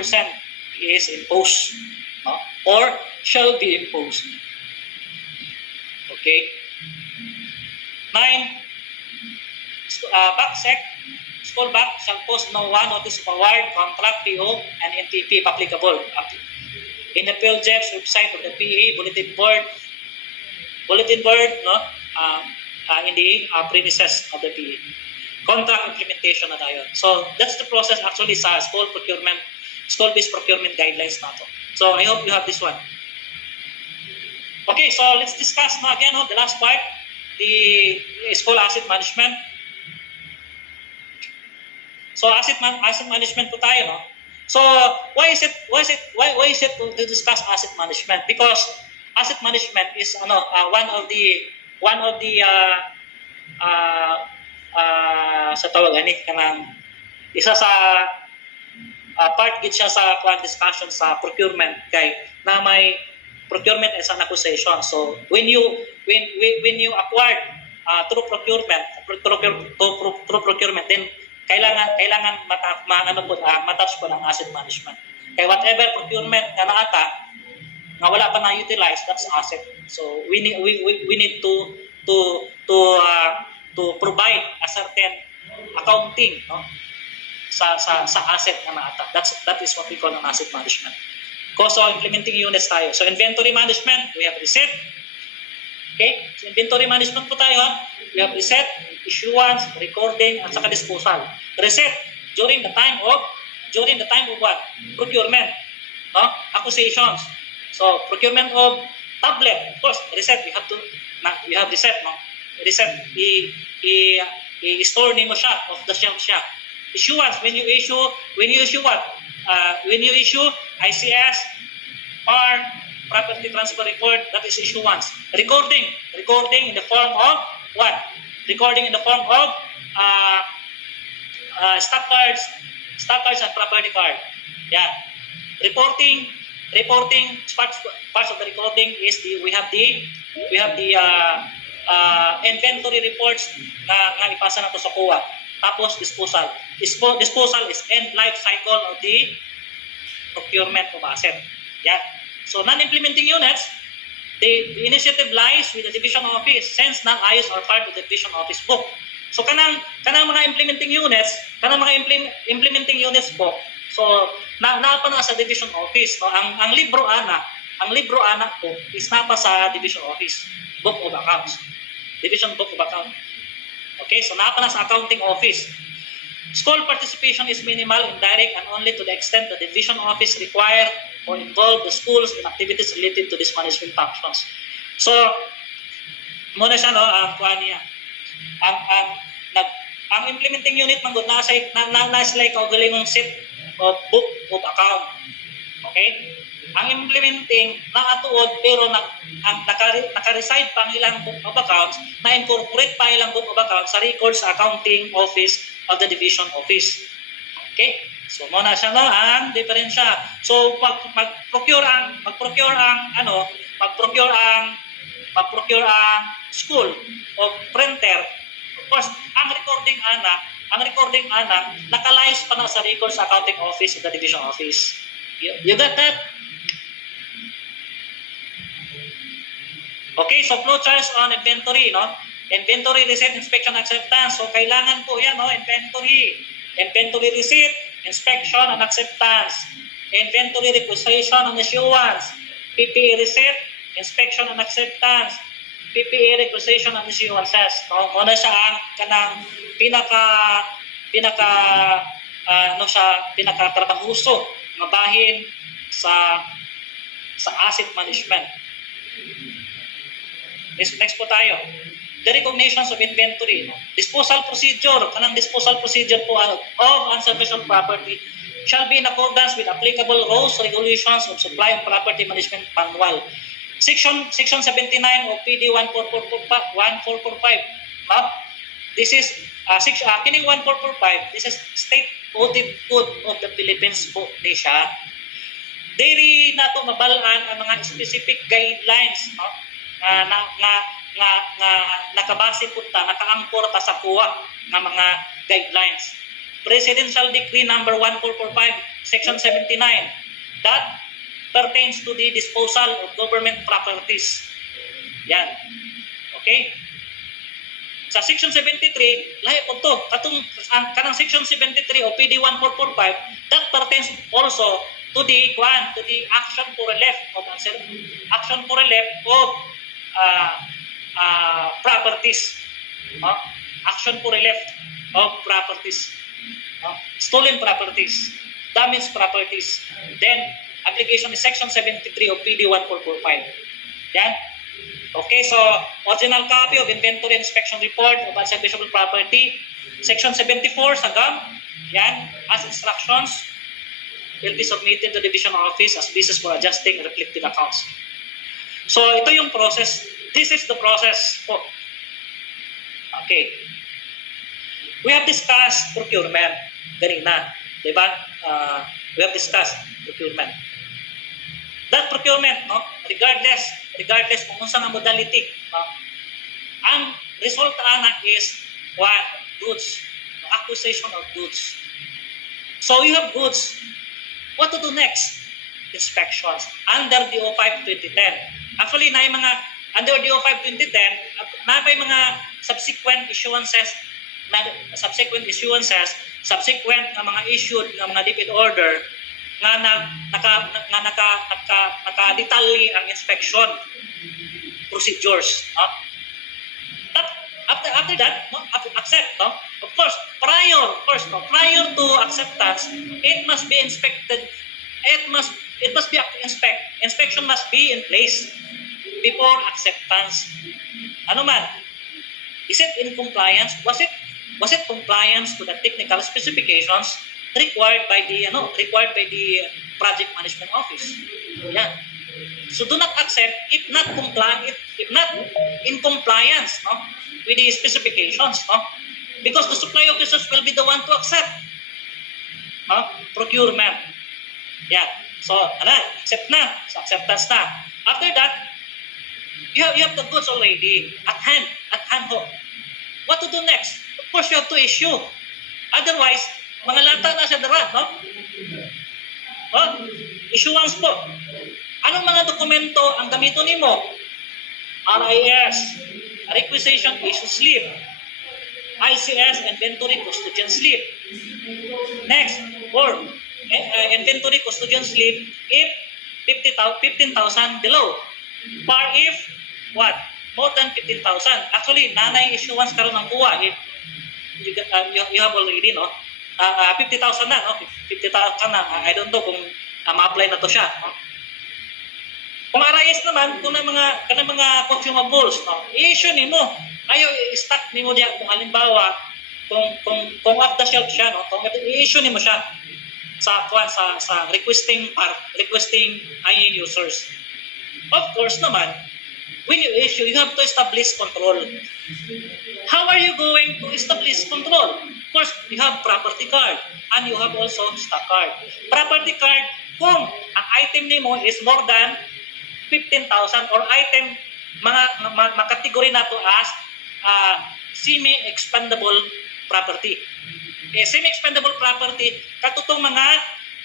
is imposed, no? Or shall be imposed. Okay? BACSEC, school BAC shall post no one notice of award, contract, PO, and NTP if applicable. In the PhilJEP's website of the PE bulletin board, no, in the premises of the PE. Contract implementation na tayo. So that's the process actually sa school-based procurement guidelines na to. So I hope you have this one. Okay, so let's discuss now again the last part, the school asset management. So asset management po tayo, no? So why is it to discuss asset management? Because asset management is one of the sa tawag ani kanang isa sa part gid siya sa discussion sa procurement kay na may procurement as an acquisition. So when you acquire through procurement then kailangan matouch po ng asset management. Kay whatever procurement na naata nga wala pa na utilize, that's asset. So we need to provide a certain accounting, no, sa asset na naata. That is what we call an asset management. So implementing units tayo. So inventory management, we have receipt. Okay? So inventory management po tayo, we have receipt, issuance, recording, at saka disposal. Receipt during the time of what? Procurement, no? Acquisitions. So procurement of tablet, of course, receipt you have receipt, no? Receipt i-store nimo siya off the shelf siya. Issuance, when you issue what? When you issue ICS or property transfer report, that is issuance. Recording in the form of what? Recording in the form of stock cards and property card. Yeah. Reporting parts of the recording is we have the inventory reports na ipasa na to sa COA. Tapos disposal. Disposal is end life cycle of the procurement of asset. Yeah. So non-implementing units, the initiative lies with the division office since non-ayos are part of the division office book. So kanang mga implementing units po. So naapa na sa division office, no? Ang libro ana po is napa sa division office, book of accounts. Division book of account. Okay, so naapa na sa accounting office. School participation is minimal, indirect, and only to the extent the division office require or involve the schools in activities related to these management functions. So, muna siya, no, ang kuha niya. Ang implementing unit man gud nasa like kaugalingong set of book of account. Okay? Ang implementing nakatuod pero naka-reside pa ang ilang book of accounts, na-incorporate pa ilang book of accounts sa records sa accounting office of the division office. Okay? So muna siya, no, ang diferensya. So mag-procure ang school of printer. Of course, ang recording ana nakalize pa na sa records sa accounting office of the division office. You got that? Okay, so flow charts on inventory, no? Inventory, receipt, inspection, acceptance. So kailangan po yan, no? Inventory receipt, inspection and acceptance. Inventory requisition and issuance. PPE receipt, inspection and acceptance. PPE requisition and issuances. No? Muna siya ang kanang pinaka-trabahuso ng bahin sa asset management. Next po tayo. The recognitions of inventory. No? Disposal procedure. Kanang disposal procedure po of unsufficient property shall be in accordance with applicable rules, regulations of supply and property management manual. Section 79 of PD 1445. No? This is kining 1445. This is State Audit Code of the Philippines po ni siya. Diri nato mabalaan ang mga specific guidelines, no? Nakabase po ta, nakaangkor ta sa COA ng mga guidelines. Presidential Decree number 1445, Section 79, that pertains to the disposal of government properties. Yan. Okay? sa Section 73, lahi po to. Kanang Section 73 o PD 1445, that pertains also to the action for relief of properties. Action for relief of properties. Stolen properties, damaged properties. Then, application is Section 73 of PD 1445. Yan. Okay, so original copy of inventory inspection report of unsalvageable property, Section 74 sa GAM, yan, as instructions, will be submitted to the division office as basis for adjusting reflected accounts. So ito yung process. This is the process po. Okay. We have discussed procurement ganina, di ba? We have discussed procurement. That procurement, no, regardless kung unsa nga modality, no, ang result ana is what? Goods, acquisition of goods. So you have goods. What to do next? Inspections under DO 5 2010. Actually, na yung mga under DO 5 2010, na pa yung mga subsequent issuances subsequent na mga issued na mga DepEd order nga naka-detalye ang inspection procedures. No? After that, no, accept, no? Of course, prior to acceptance, it must be inspected. It must be inspection must be in place before acceptance. Ano man? Is it in compliance? Was it compliance to the technical specifications required by the project management office? Yeah. So do not accept if not in compliance, no, with the specifications, no? Because the supply officers will be the one to accept, no, procurement. Yeah. So, accept na. So, acceptance na. After that, you have the goods already at hand ho. What to do next? Of course, you have to issue. Otherwise, mga lata na siya dara, no? Issuance po. Anong mga dokumento ang gamito nimo? RIS, Requisition Issue Slip, ICS, Inventory Custodian Slip. Next, or Inventory Custodian Slip if 15,000 below. Or if, what? More than 15,000. Actually, nanay issuance karon ng kuha. You have already, no? 50,000 na, no? 50,000 na. I don't know kung ma-apply na to siya, no? Kung RIS naman, kung mga consumables, no, i-issue nimo. Ayo i-stock nimo diya kung halimbawa kung off the shelf siya, no, i-issue nimo siya sa requesting IN users. Of course naman, when you issue, you have to establish control. How are you going to establish control? Of course, you have property card and you have also stock card. Property card, kung ang item nimo is more than 15,000 or item makategory na to as semi-expendable property. Semi-expendable property, katutong mga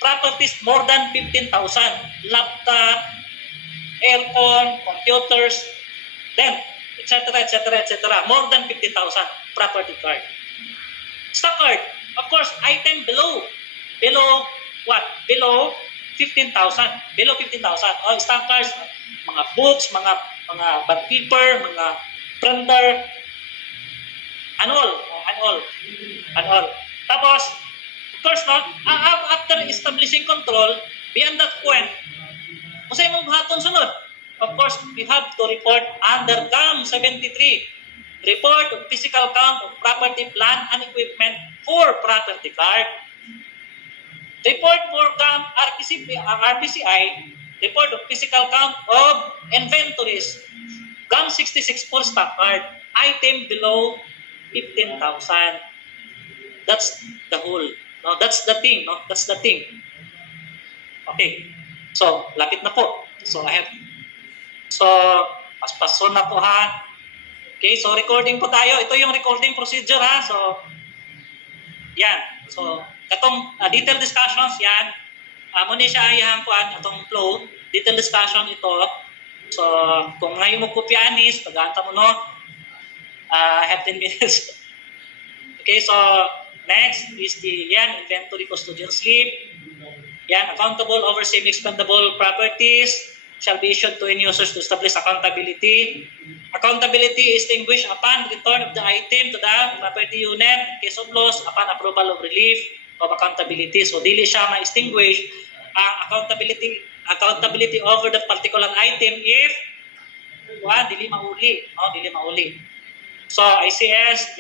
properties more than 15,000. Laptop, aircon, computers, then, etc. More than 50,000 property card. Stock card, of course, item below what? Below 15,000. Below 15,000. Stock cards, mga books, mga bond paper, mga printer, and all. Tapos, of course, no, after establishing control, beyond that point, kung sa'yo mong buhaton sunod, of course, we have to report under GAM 73, report of physical count of property, plant, and equipment for property card. Report for GAM RPCI, report of physical count of inventories. GAM 66 for stock card, item below 15,000. That's the whole. No, that's the thing. No, that's the thing. Okay. So, lapit na po. So, paspason na po ha. Okay, so recording po tayo. Ito yung recording procedure ha. So, yan. So, katong detailed discussions yan. Muna siya ayahan ko atong flow. Detailed discussion ito. So, kung ngayon mo kopyanis, pag-anta mo no. I have 10 minutes. Okay, so next is the inventory custodian slip. Accountable over semi-expendable properties shall be issued to end users to establish accountability. Accountability is extinguished upon return of the item to the property unit in case of loss upon approval of relief of accountability. So dili siya ma-extinguish ang accountability over the particular item if dili mauli. So ICS,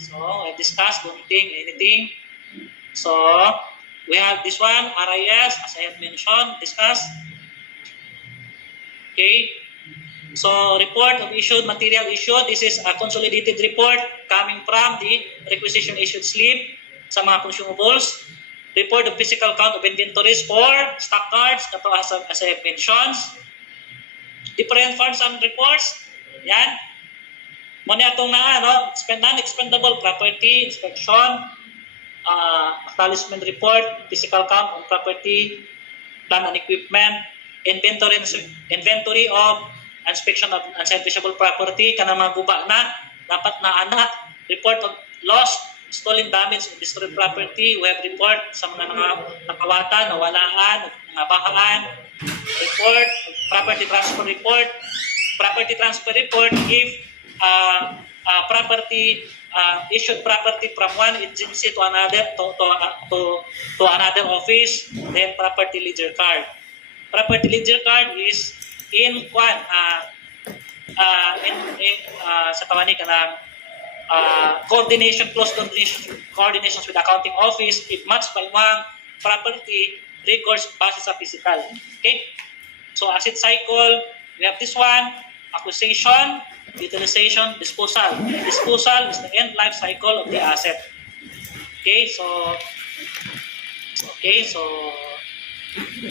so we discussed anything. So we have this one, RIS, as I have mentioned, discussed. Okay. So report of issued material issued. This is a consolidated report coming from the requisition issued slip sa mga consumables. Report of physical count of inventories for stock cards, as I have mentioned. Different forms and reports. Muna itong non-expendable property inspection, acknowledgement report, physical count on property, plant and equipment, inventory of inspection of unsalvageable property, kanang mga guba na, dapat na anak, report of loss, stolen damage and destroyed property, web report sa mga nakawatan, nawalaan, nangabahaan, report, property transfer report if issued property from one agency to another to another office, then property ledger card. Property ledger card is in sa tawani kanang coordinations with accounting office if matched by one property records base sa physical. Okay? So asset cycle, we have this one, acquisition, utilization, disposal. Disposal is the end life cycle of the asset. Okay, so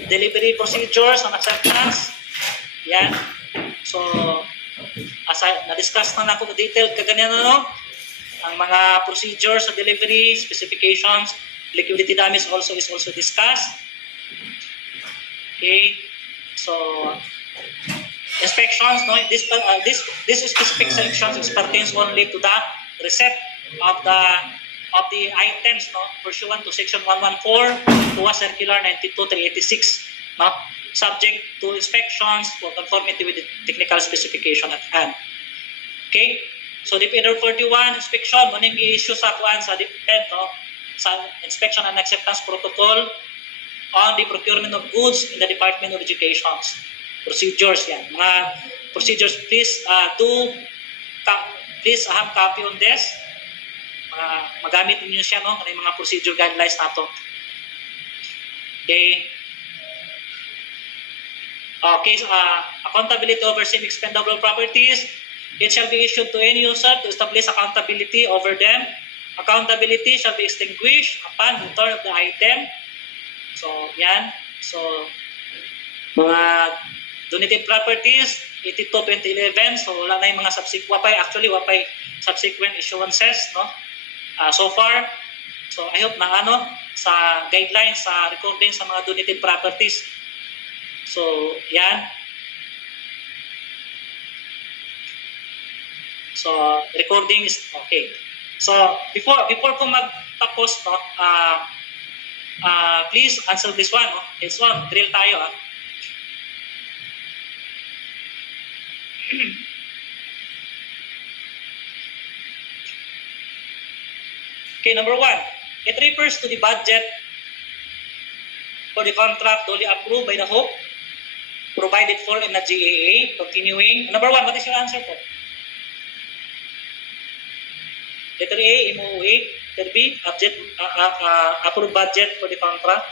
delivery procedures and acceptance. So as na-discuss na ako detail kaganyan ang mga procedures sa delivery, specifications, liquidity damage is also discussed. Okay, so inspections, this specific sections pertains only to the receipt of the items, pursuant to section 114 to circular 92/386, subject to inspections for conformity with the technical specification at hand. Okay, so DepEd 41 inspection mo ning i-issue sa DepEd sa inspection and acceptance protocol on the procurement of goods in the Department of Education. Procedures mga procedures, please please have copy on this. Magamit niyo siya kanang mga procedure guidelines nato. Okay, so, accountability over semi-expendable properties, it shall be issued to any user to establish accountability over them. Accountability shall be extinguished upon return of the item. So so mga donated properties 82/2011, so wala na yung mga wapay subsequent issuances so far. So I hope na sa guidelines sa recording sa mga donated properties. So so recording is okay. So before ko magtapos please answer this one. This one drill tayo Okay, number 1, it refers to the budget for the contract duly approved by the HOP, provided for in the GAA. Continuing, number 1, what is your answer po? Letter A, MOA. Letter B, approved budget for the contract.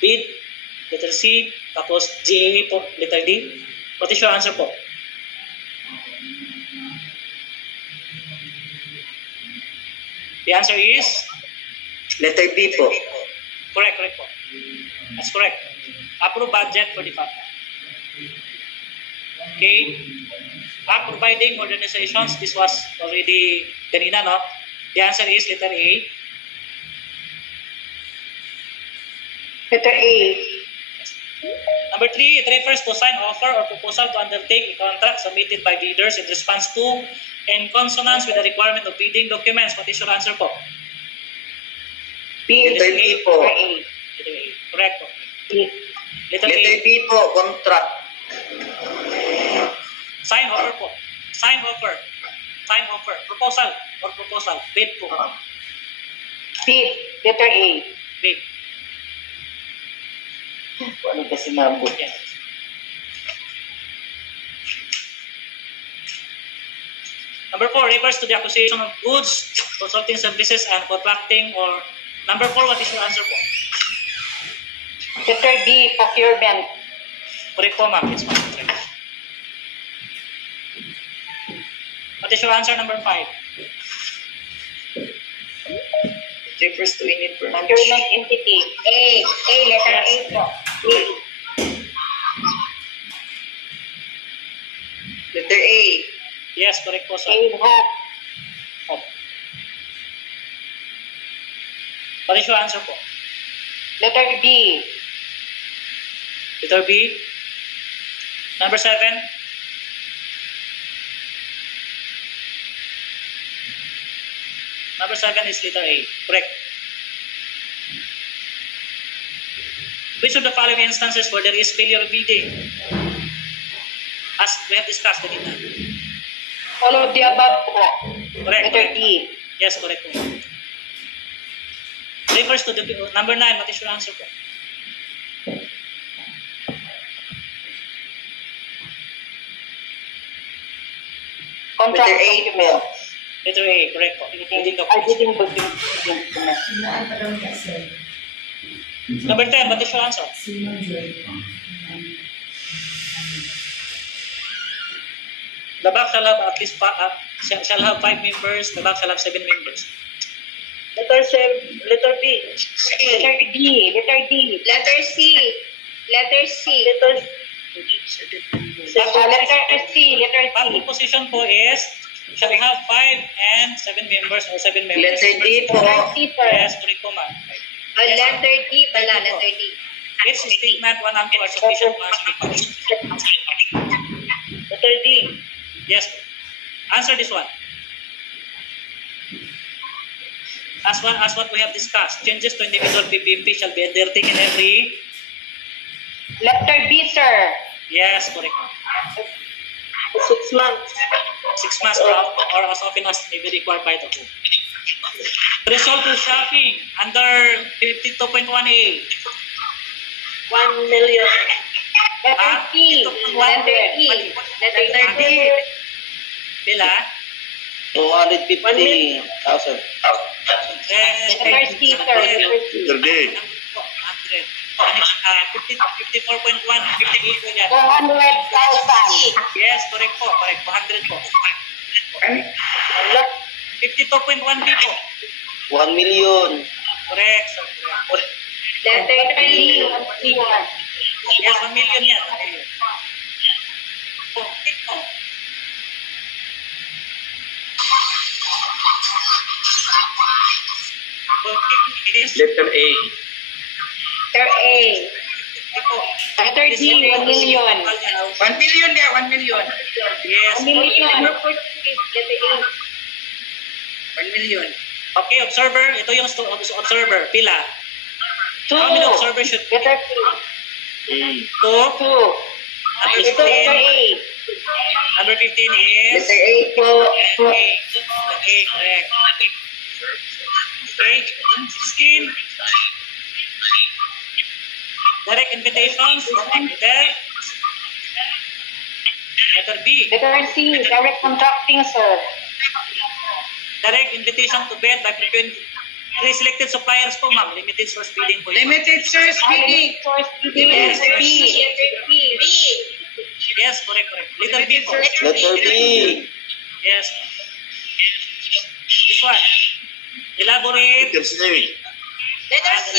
Bid. Letter C, tapos GAA po. Letter D. What is your answer po? The answer is? Letter B po. Correct po. That's correct. Approved budget for the contract. Okay. Providing modernizations, this was already kanina, The answer is letter A. Letter A. Number 3, it refers to sign offer or proposal to undertake a contract submitted by bidders in response to in consonance with the requirement of bidding documents. What is your answer po? Letter B po. Letter A. Correct po. Letter Letter A. B po, contract. Sign offer po. Sign offer. Sign offer. Proposal or proposal. Bid po. Bid. Letter A. Bid. Ano kasi nabot? Yes. Number 4 refers to the acquisition of goods, consulting services, and contracting. Or number 4, what is your answer po? Letter B. Procurement. Correct po, ma'am. It's ma'am. Correct. What is your answer, number 5? Refers to any permit. Procurement entity. A. Letter Yes. A po. Letter A. Yes, correct po, sir. A. Hat. What is your answer po? Letter B. Letter B. Number 7. Number 7 is letter A. Correct. Which of the following instances where there is failure of bidding? As we have discussed kanina. All of the above po. Correct. Letter correct. D. Yes, correct po. Refers to the number 9. What is your answer po? Contract Letter A po. documents. Letter A. Correct po. Bidding I documents. didn't document. Number 10. What is your answer? The bank shall have at least shall have 5 members. The bank shall have 7 members. Letter B. Letter D. Letter D. Letter C. Letter C. Letter C. Letter Pag C. position po is shall have 5 and 7 members or 7 members. Letter D po. Letter C, sir. Yes, correct po, ma'am. Yes, Letter D pala, letter D. It's a statement 1 and 2 are sufficient to answer the question. Letter D. Yes. Answer this one. As what we have discussed, changes to individual PPP shall be undertaken every. Letter B, sir. Yes, correct. 6 months. 6 months or as often as may be required by the code. Result to shopping under 52.1A. 1 million. Letter Ah, C. ito po, Letter E. Letter D. Pila? 250,000. Letter C, sir. Letter C. Letter D. 54.1, 58 po yan. 400,000. Yes, correct po. Correct. 200 po. 52.1B po. 1 million. Correct, sir. Correct. Letter Letter D. D. 1 million. Yes, 1 million yan. 1 million. Oh, oh. Okay, it is. Letter A. Letter A. Ito. Letter D. 1 million. 1 million na, 1 million. Yes. 1 million. Letter A. 1 million. Okay, observer. Ito yung observer. Pila. 2. How many observers should be? Letter C. 2. 2. Number Ito, letter 15. A. Number 15 is. Letter A po. Okay. Okay, correct. Okay. 16. Direct invitations. Letter B. Letter C. Direct contracting, sir. Direct invitation to bid by procuring pre-selected suppliers po, ma'am. Limited source bidding po. yun. Limited source bidding. Source bidding. Yes. Letter B. Letter B. B. Yes, correct, correct. Letter B po. Letter B. Yes. This one. Elaborate. Letter C. Letter C.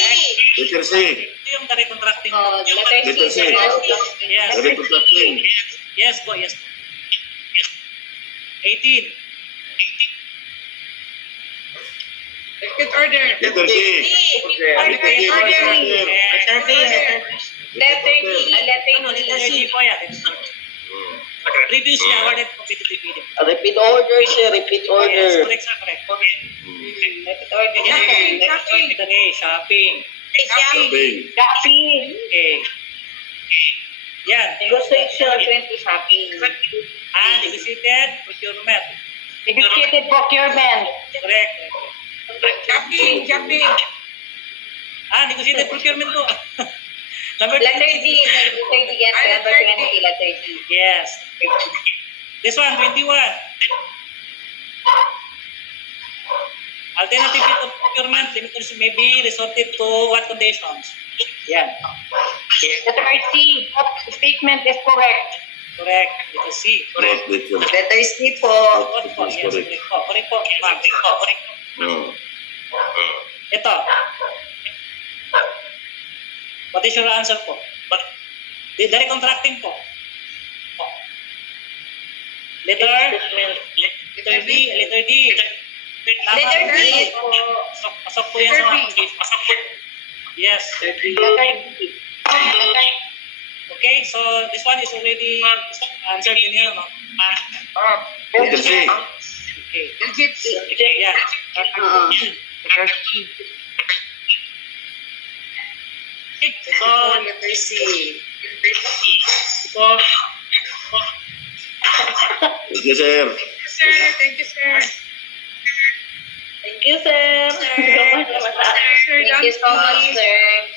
Letter C. Ito yung direct contracting. Oh, letter C. Letter C. Yes. Direct contracting. Yes po, yes po. 18. Letter D. D. Letter D. Letter B. Letter B. Letter D. Letter Letter D po yan. Previously awarded competitive bidding. Repeat order, sir. Repeat Yes, order. correct sir, correct. Okay. Letter order. Letter A, shopping. Shopping. Shopping. Okay. Yan. Negotiation. 20 shopping. Negotiated procurement. Negotiated procurement. Correct. Shopping. Negotiated procurement po. Number Letter 20. D. Letter D yan. Number 20. Letter D. Yes. This one, 21. Alternative bid of procurement limiters may be resorted to what conditions? Yan. Letter C. What statement is correct? Correct. Letter C. Correct. Letter C po. Correct po. Yes, correct po. Correct po. Ma'am. Correct po. Ito. What is your answer po? Direct contracting po. Letter D. Letter D. Tama. Letter D po. Pasok po yan sa mga case. Pasok po. Yes. Letter D. Okay, so this one is already answered in here, no? Letter C. Okay. Okay, yeah. Letter C. So, Letter C. ito, Thank you, sir. Thank you, sir. Thank you, sir. Thank you so much, sir.